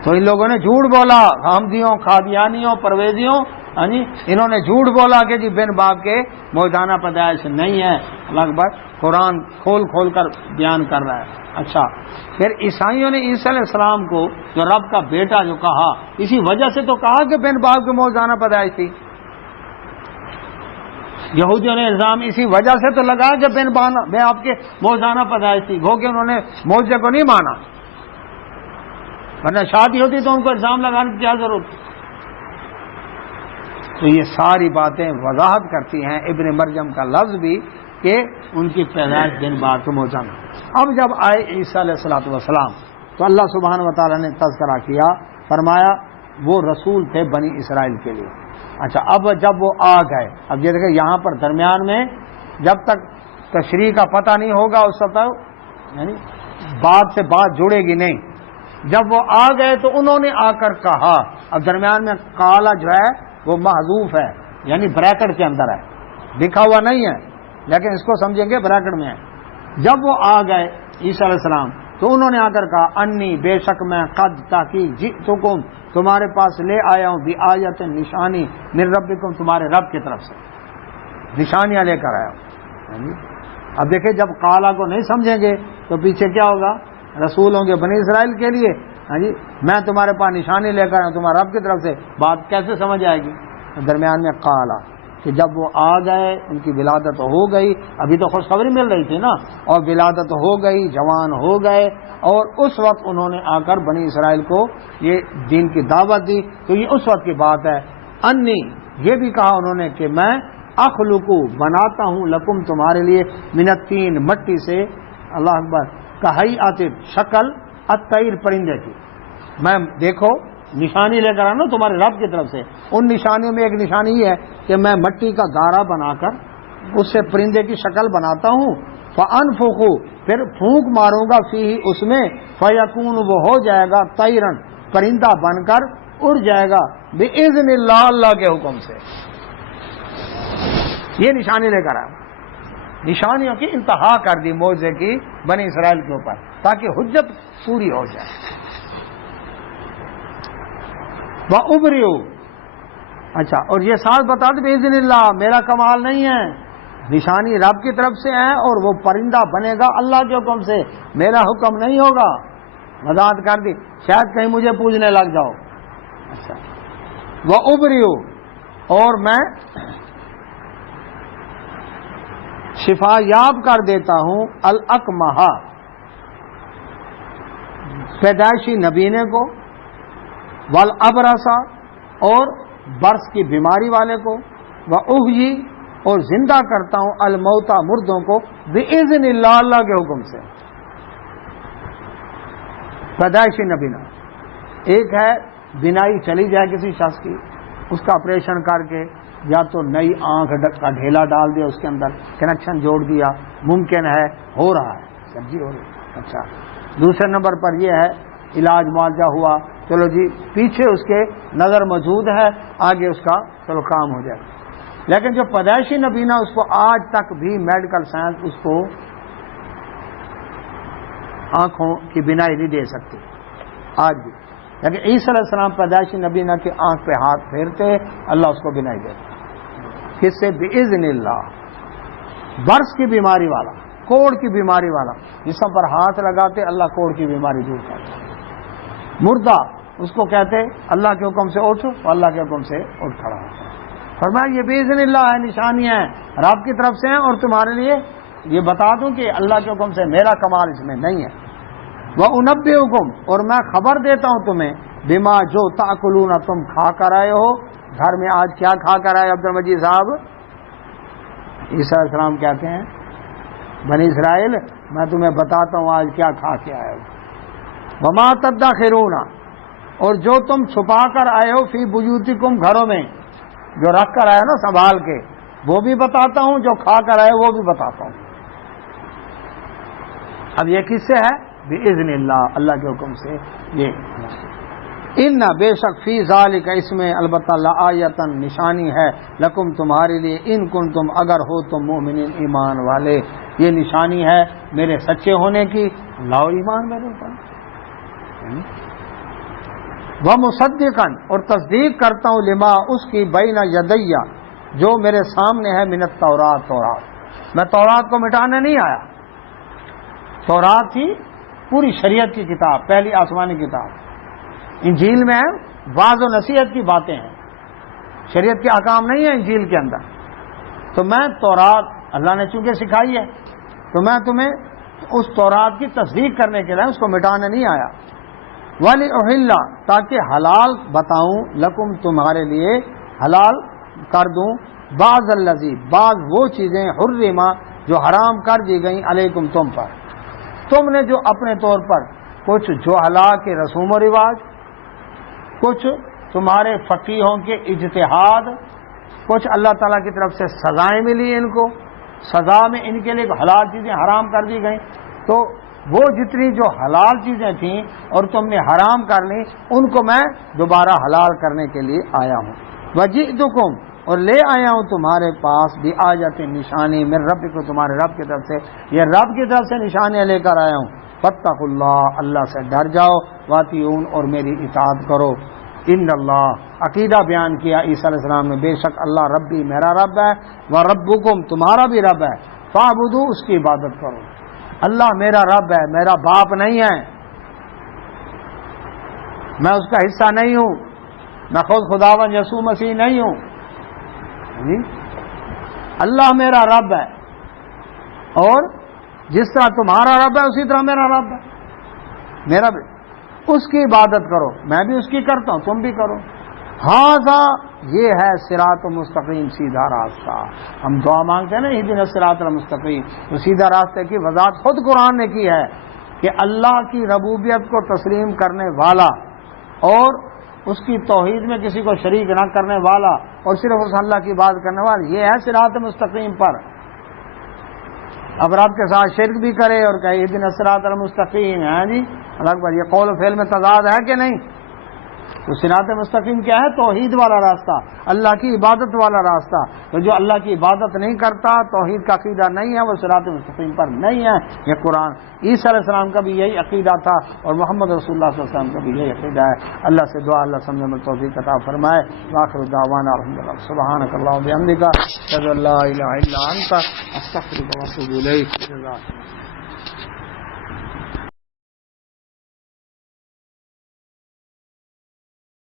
تو ان لوگوں نے جھوٹ بولا، حامدیوں، قادیانیوں، پرویزیوں، انہوں نے جھوٹ بولا کہ جی بن باپ کے موجودانہ پیدائش نہیں ہے. اللہ اکبر، قرآن کھول کھول کر بیان کر رہا ہے. اچھا، پھر عیسائیوں نے عیسیٰ علیہ السلام کو جو رب کا بیٹا جو کہا، اسی وجہ سے تو کہا کہ بن باپ کے موجودانہ پیدائش تھی. یہودیوں نے الزام اسی وجہ سے تو لگایا کہ بن باپ کے موجودانہ پیدائش تھی، گو کہ انہوں نے موجزے کو نہیں مانا، ورنہ شادی ہوتی تو ان کو الزام لگانے کی کیا ضرورت. تو یہ ساری باتیں وضاحت کرتی ہیں ابن مریم کا لفظ بھی کہ ان کی پیدائش بن باپ کے موجودانہ. اب جب آئے عیسیٰ علیہ الصلوۃ والسلام تو اللہ سبحانہ و تعالیٰ نے تذکرہ کیا، فرمایا وہ رسول تھے بنی اسرائیل کے لیے. اچھا، اب جب وہ آ گئے، اب یہ دیکھیں یہاں پر درمیان میں جب تک تشریح کا پتہ نہیں ہوگا اس وقت یعنی بات سے بات جڑے گی نہیں. جب وہ آ گئے تو انہوں نے آ کر کہا. اب درمیان میں کالا جو ہے وہ محذوف ہے، یعنی بریکٹ کے اندر ہے، لکھا ہوا نہیں ہے، لیکن اس کو سمجھیں گے بریکٹ میں ہے. جب وہ آ گئے عیسیٰ علیہ السلام تو انہوں نے آ کر کہا انی بے شک میں قد تحقیق جئتکم تمہارے پاس لے آیا ہوں بھی آیت نشانی من ربکم تمہارے رب کی طرف سے نشانیاں لے کر آیا ہوں. اب دیکھیں جب قالا کو نہیں سمجھیں گے تو پیچھے کیا ہوگا؟ رسول ہوں گے بنی اسرائیل کے لیے. ہاں جی، میں تمہارے پاس نشانی لے کر آیا ہوں تمہارے رب کی طرف سے، بات کیسے سمجھ آئے گی؟ درمیان میں قالا کہ جب وہ آ گئے ان کی ولادت ہو گئی، ابھی تو خوشخبری مل رہی تھی نا، اور ولادت ہو گئی، جوان ہو گئے، اور اس وقت انہوں نے آ کر بنی اسرائیل کو یہ دین کی دعوت دی. تو یہ اس وقت کی بات ہے. انی یہ بھی کہا انہوں نے کہ میں اخلقو بناتا ہوں لکم تمہارے لیے من الطین مٹی سے، اللہ اکبر، کہیئۃ شکل الطیر پرندے کی. میں دیکھو نشانی لے کر آنا تمہارے رب کی طرف سے. ان نشانیوں میں ایک نشانی یہ ہے کہ میں مٹی کا گارا بنا کر اس سے پرندے کی شکل بناتا ہوں. فانفخو پھر پھونک ماروں گا فیہ اس میں، فیکون وہ ہو جائے گا طیرن پرندہ بن کر اڑ جائے گا باذن اللہ اللہ کے حکم سے. یہ نشانی لے کر آیا. نشانیوں کی انتہا کر دی معجزے کی بنی اسرائیل کے اوپر تاکہ حجت پوری ہو جائے. وَأُبْرِئُ اچھا، اور یہ ساتھ بتا دیں بِإِذْنِ اللہ میرا کمال نہیں ہے، نشانی رب کی طرف سے ہے اور وہ پرندہ بنے گا اللہ کے حکم سے، میرا حکم نہیں ہوگا. وضاحت کر دی، شاید کہیں مجھے پوچھنے لگ جاؤ. اچھا، وَأُبْرِئُ اور میں شفا یاب کر دیتا ہوں الاکمہ پیدائشی نبینے کو، والابرص اور برس کی بیماری والے کو، واحیی اور زندہ کرتا ہوں الموتى مردوں کو باذن اللہ، اللہ کے حکم سے۔ پیدائشی نبینا، ایک ہے بینائی چلی جائے کسی شخص کی، اس کا آپریشن کر کے یا تو نئی آنکھ کا ڈھیلا ڈال دیا، اس کے اندر کنیکشن جوڑ دیا، ممکن ہے، ہو رہا ہے، سبزی ہو رہی ہے، اچھا۔ دوسرے نمبر پر یہ ہے علاج معالجہ ہوا، چلو جی پیچھے اس کے نظر موجود ہے، آگے اس کا چلو کام ہو جائے۔ لیکن جو پیدائشی نبینا، اس کو آج تک بھی میڈیکل سائنس اس کو آنکھوں کی بینائی نہیں دے سکتی آج بھی، لیکن عیسیٰ علیہ السلام پیدائشی نبینا کی آنکھ پہ ہاتھ پھیرتے، اللہ اس کو بینائی دیتا۔ کس سے؟ باذن اللہ۔ برس کی بیماری والا، کوڑ کی بیماری والا، جسم پر ہاتھ لگاتے اللہ کوڑ کی بیماری دور کرتا۔ مردہ، اس کو کہتے اللہ کے حکم سے اٹھ، اللہ کے حکم سے اٹھ کھڑا ہوتا۔ فرمایا یہ باذن اللہ ہے، نشانیاں ہیں رب کی طرف سے ہیں، اور تمہارے لیے یہ بتا دوں کہ اللہ کے حکم سے میرا کمال اس میں نہیں ہے۔ وَأُنَبِّئُكُمْ اور میں خبر دیتا ہوں تمہیں، بما جو تأکلون تم کھا کر آئے ہو، گھر میں آج کیا کھا کر آئے عبد المجید صاحب؟ عیسیٰ علیہ السلام کہتے ہیں بنی اسرائیل میں تمہیں بتاتا ہوں آج کیا کھا کے آئے ہو۔ وما تدخرون اور جو تم چھپا کر آئے ہو، فی بیوتکم گھروں میں جو رکھ کر آئے ہو نا سنبھال کے، وہ بھی بتاتا ہوں، جو کھا کر آئے وہ بھی بتاتا ہوں۔ اب یہ کس سے ہے؟ باذن اللہ، اللہ کے حکم سے۔ یہ ان بے شک فی ذالک، اس میں البتہ لآیۃ نشانی ہے، لکم تمہارے لیے، ان کنتم اگر ہو تم مومنین ایمان والے، یہ نشانی ہے میرے سچے ہونے کی، لاؤ ایمان میرے اوپر۔ ومصدقا اور تصدیق کرتا ہوں لما اس کی بین یدیہ جو میرے سامنے ہے، من التورات، تورات، میں تورات کو مٹانے نہیں آیا۔ تورات تھی پوری شریعت کی کتاب، پہلی آسمانی کتاب۔ انجیل میں واعظ و نصیحت کی باتیں ہیں، شریعت کے احکام نہیں ہیں انجیل کے اندر۔ تو میں تورات اللہ نے چونکہ سکھائی ہے، تو میں تمہیں اس تورات کی تصدیق کرنے کے لیے اس کو مٹانے نہیں آیا۔ وَلِأُحِلَّ تاکہ حلال بتاؤں، لکم تمہارے لیے حلال کر دوں، بعض الذی بعض وہ چیزیں، حرما جو حرام کر دی گئیں، علیکم تم پر، تم نے جو اپنے طور پر کچھ جہلا کے رسوم و رواج، کچھ تمہارے فقیہوں کے اجتہاد، کچھ اللہ تعالیٰ کی طرف سے سزائیں ملی ان کو، سزا میں ان کے لیے حلال چیزیں حرام کر دی گئیں، تو وہ جتنی جو حلال چیزیں تھیں اور تم نے حرام کر لی، ان کو میں دوبارہ حلال کرنے کے لیے آیا ہوں۔ وجئتکم اور لے آیا ہوں تمہارے پاس بھی آیت نشانی، میرے رب کو، تمہارے رب کی طرف سے، یہ رب کی طرف سے نشانیاں لے کر آیا ہوں۔ فاتقوا اللہ، اللہ سے ڈر جاؤ، واتیون اور میری اطاعت کرو۔ ان اللہ عقیدہ بیان کیا عیسیٰ علیہ السلام نے، بے شک اللہ ربی میرا رب ہے، وربکم تمہارا بھی رب ہے، فاعبدوا اس کی عبادت کرو۔ اللہ میرا رب ہے، میرا باپ نہیں ہے، میں اس کا حصہ نہیں ہوں، میں خود خداوند یسوع مسیح نہیں ہوں جی، اللہ میرا رب ہے، اور جس طرح تمہارا رب ہے اسی طرح میرا رب ہے، میرا بھی اس کی عبادت کرو، میں بھی اس کی کرتا ہوں، تم بھی کرو۔ ھذا یہ ہے صراط مستقیم، سیدھا راستہ۔ ہم دعا مانگتے ہیں نا اہدنا الصراط المستقیم، تو سیدھا راستے کی وضاحت خود قرآن نے کی ہے کہ اللہ کی ربوبیت کو تسلیم کرنے والا اور اس کی توحید میں کسی کو شریک نہ کرنے والا اور صرف اس اللہ کی بات کرنے والا، یہ ہے صراط مستقیم پر۔ اب رب کے ساتھ شرک بھی کرے اور کہے اہدنا الصراط المستقیم، ہے جی اللہ اکبر، یہ قول و فعل میں تضاد ہے کہ نہیں؟ تو صراط مستقیم کیا ہے؟ توحید والا راستہ، اللہ کی عبادت والا راستہ۔ تو جو اللہ کی عبادت نہیں کرتا، توحید کا عقیدہ نہیں ہے، وہ صراط مستقیم پر نہیں ہے۔ یہ قرآن عیسیٰ علیہ السلام کا بھی یہی عقیدہ تھا، اور محمد رسول اللہ صلی اللہ علیہ وسلم کا بھی یہی عقیدہ ہے۔ اللہ سے دعا اللہ سمجھنے میں توفیق عطا فرمائے۔ وآخر دعوانا الحمدللہ، سبحانک اللہم وبحمدک، اشہد ان لا الہ الا انت، استغفرک واتوب الیک۔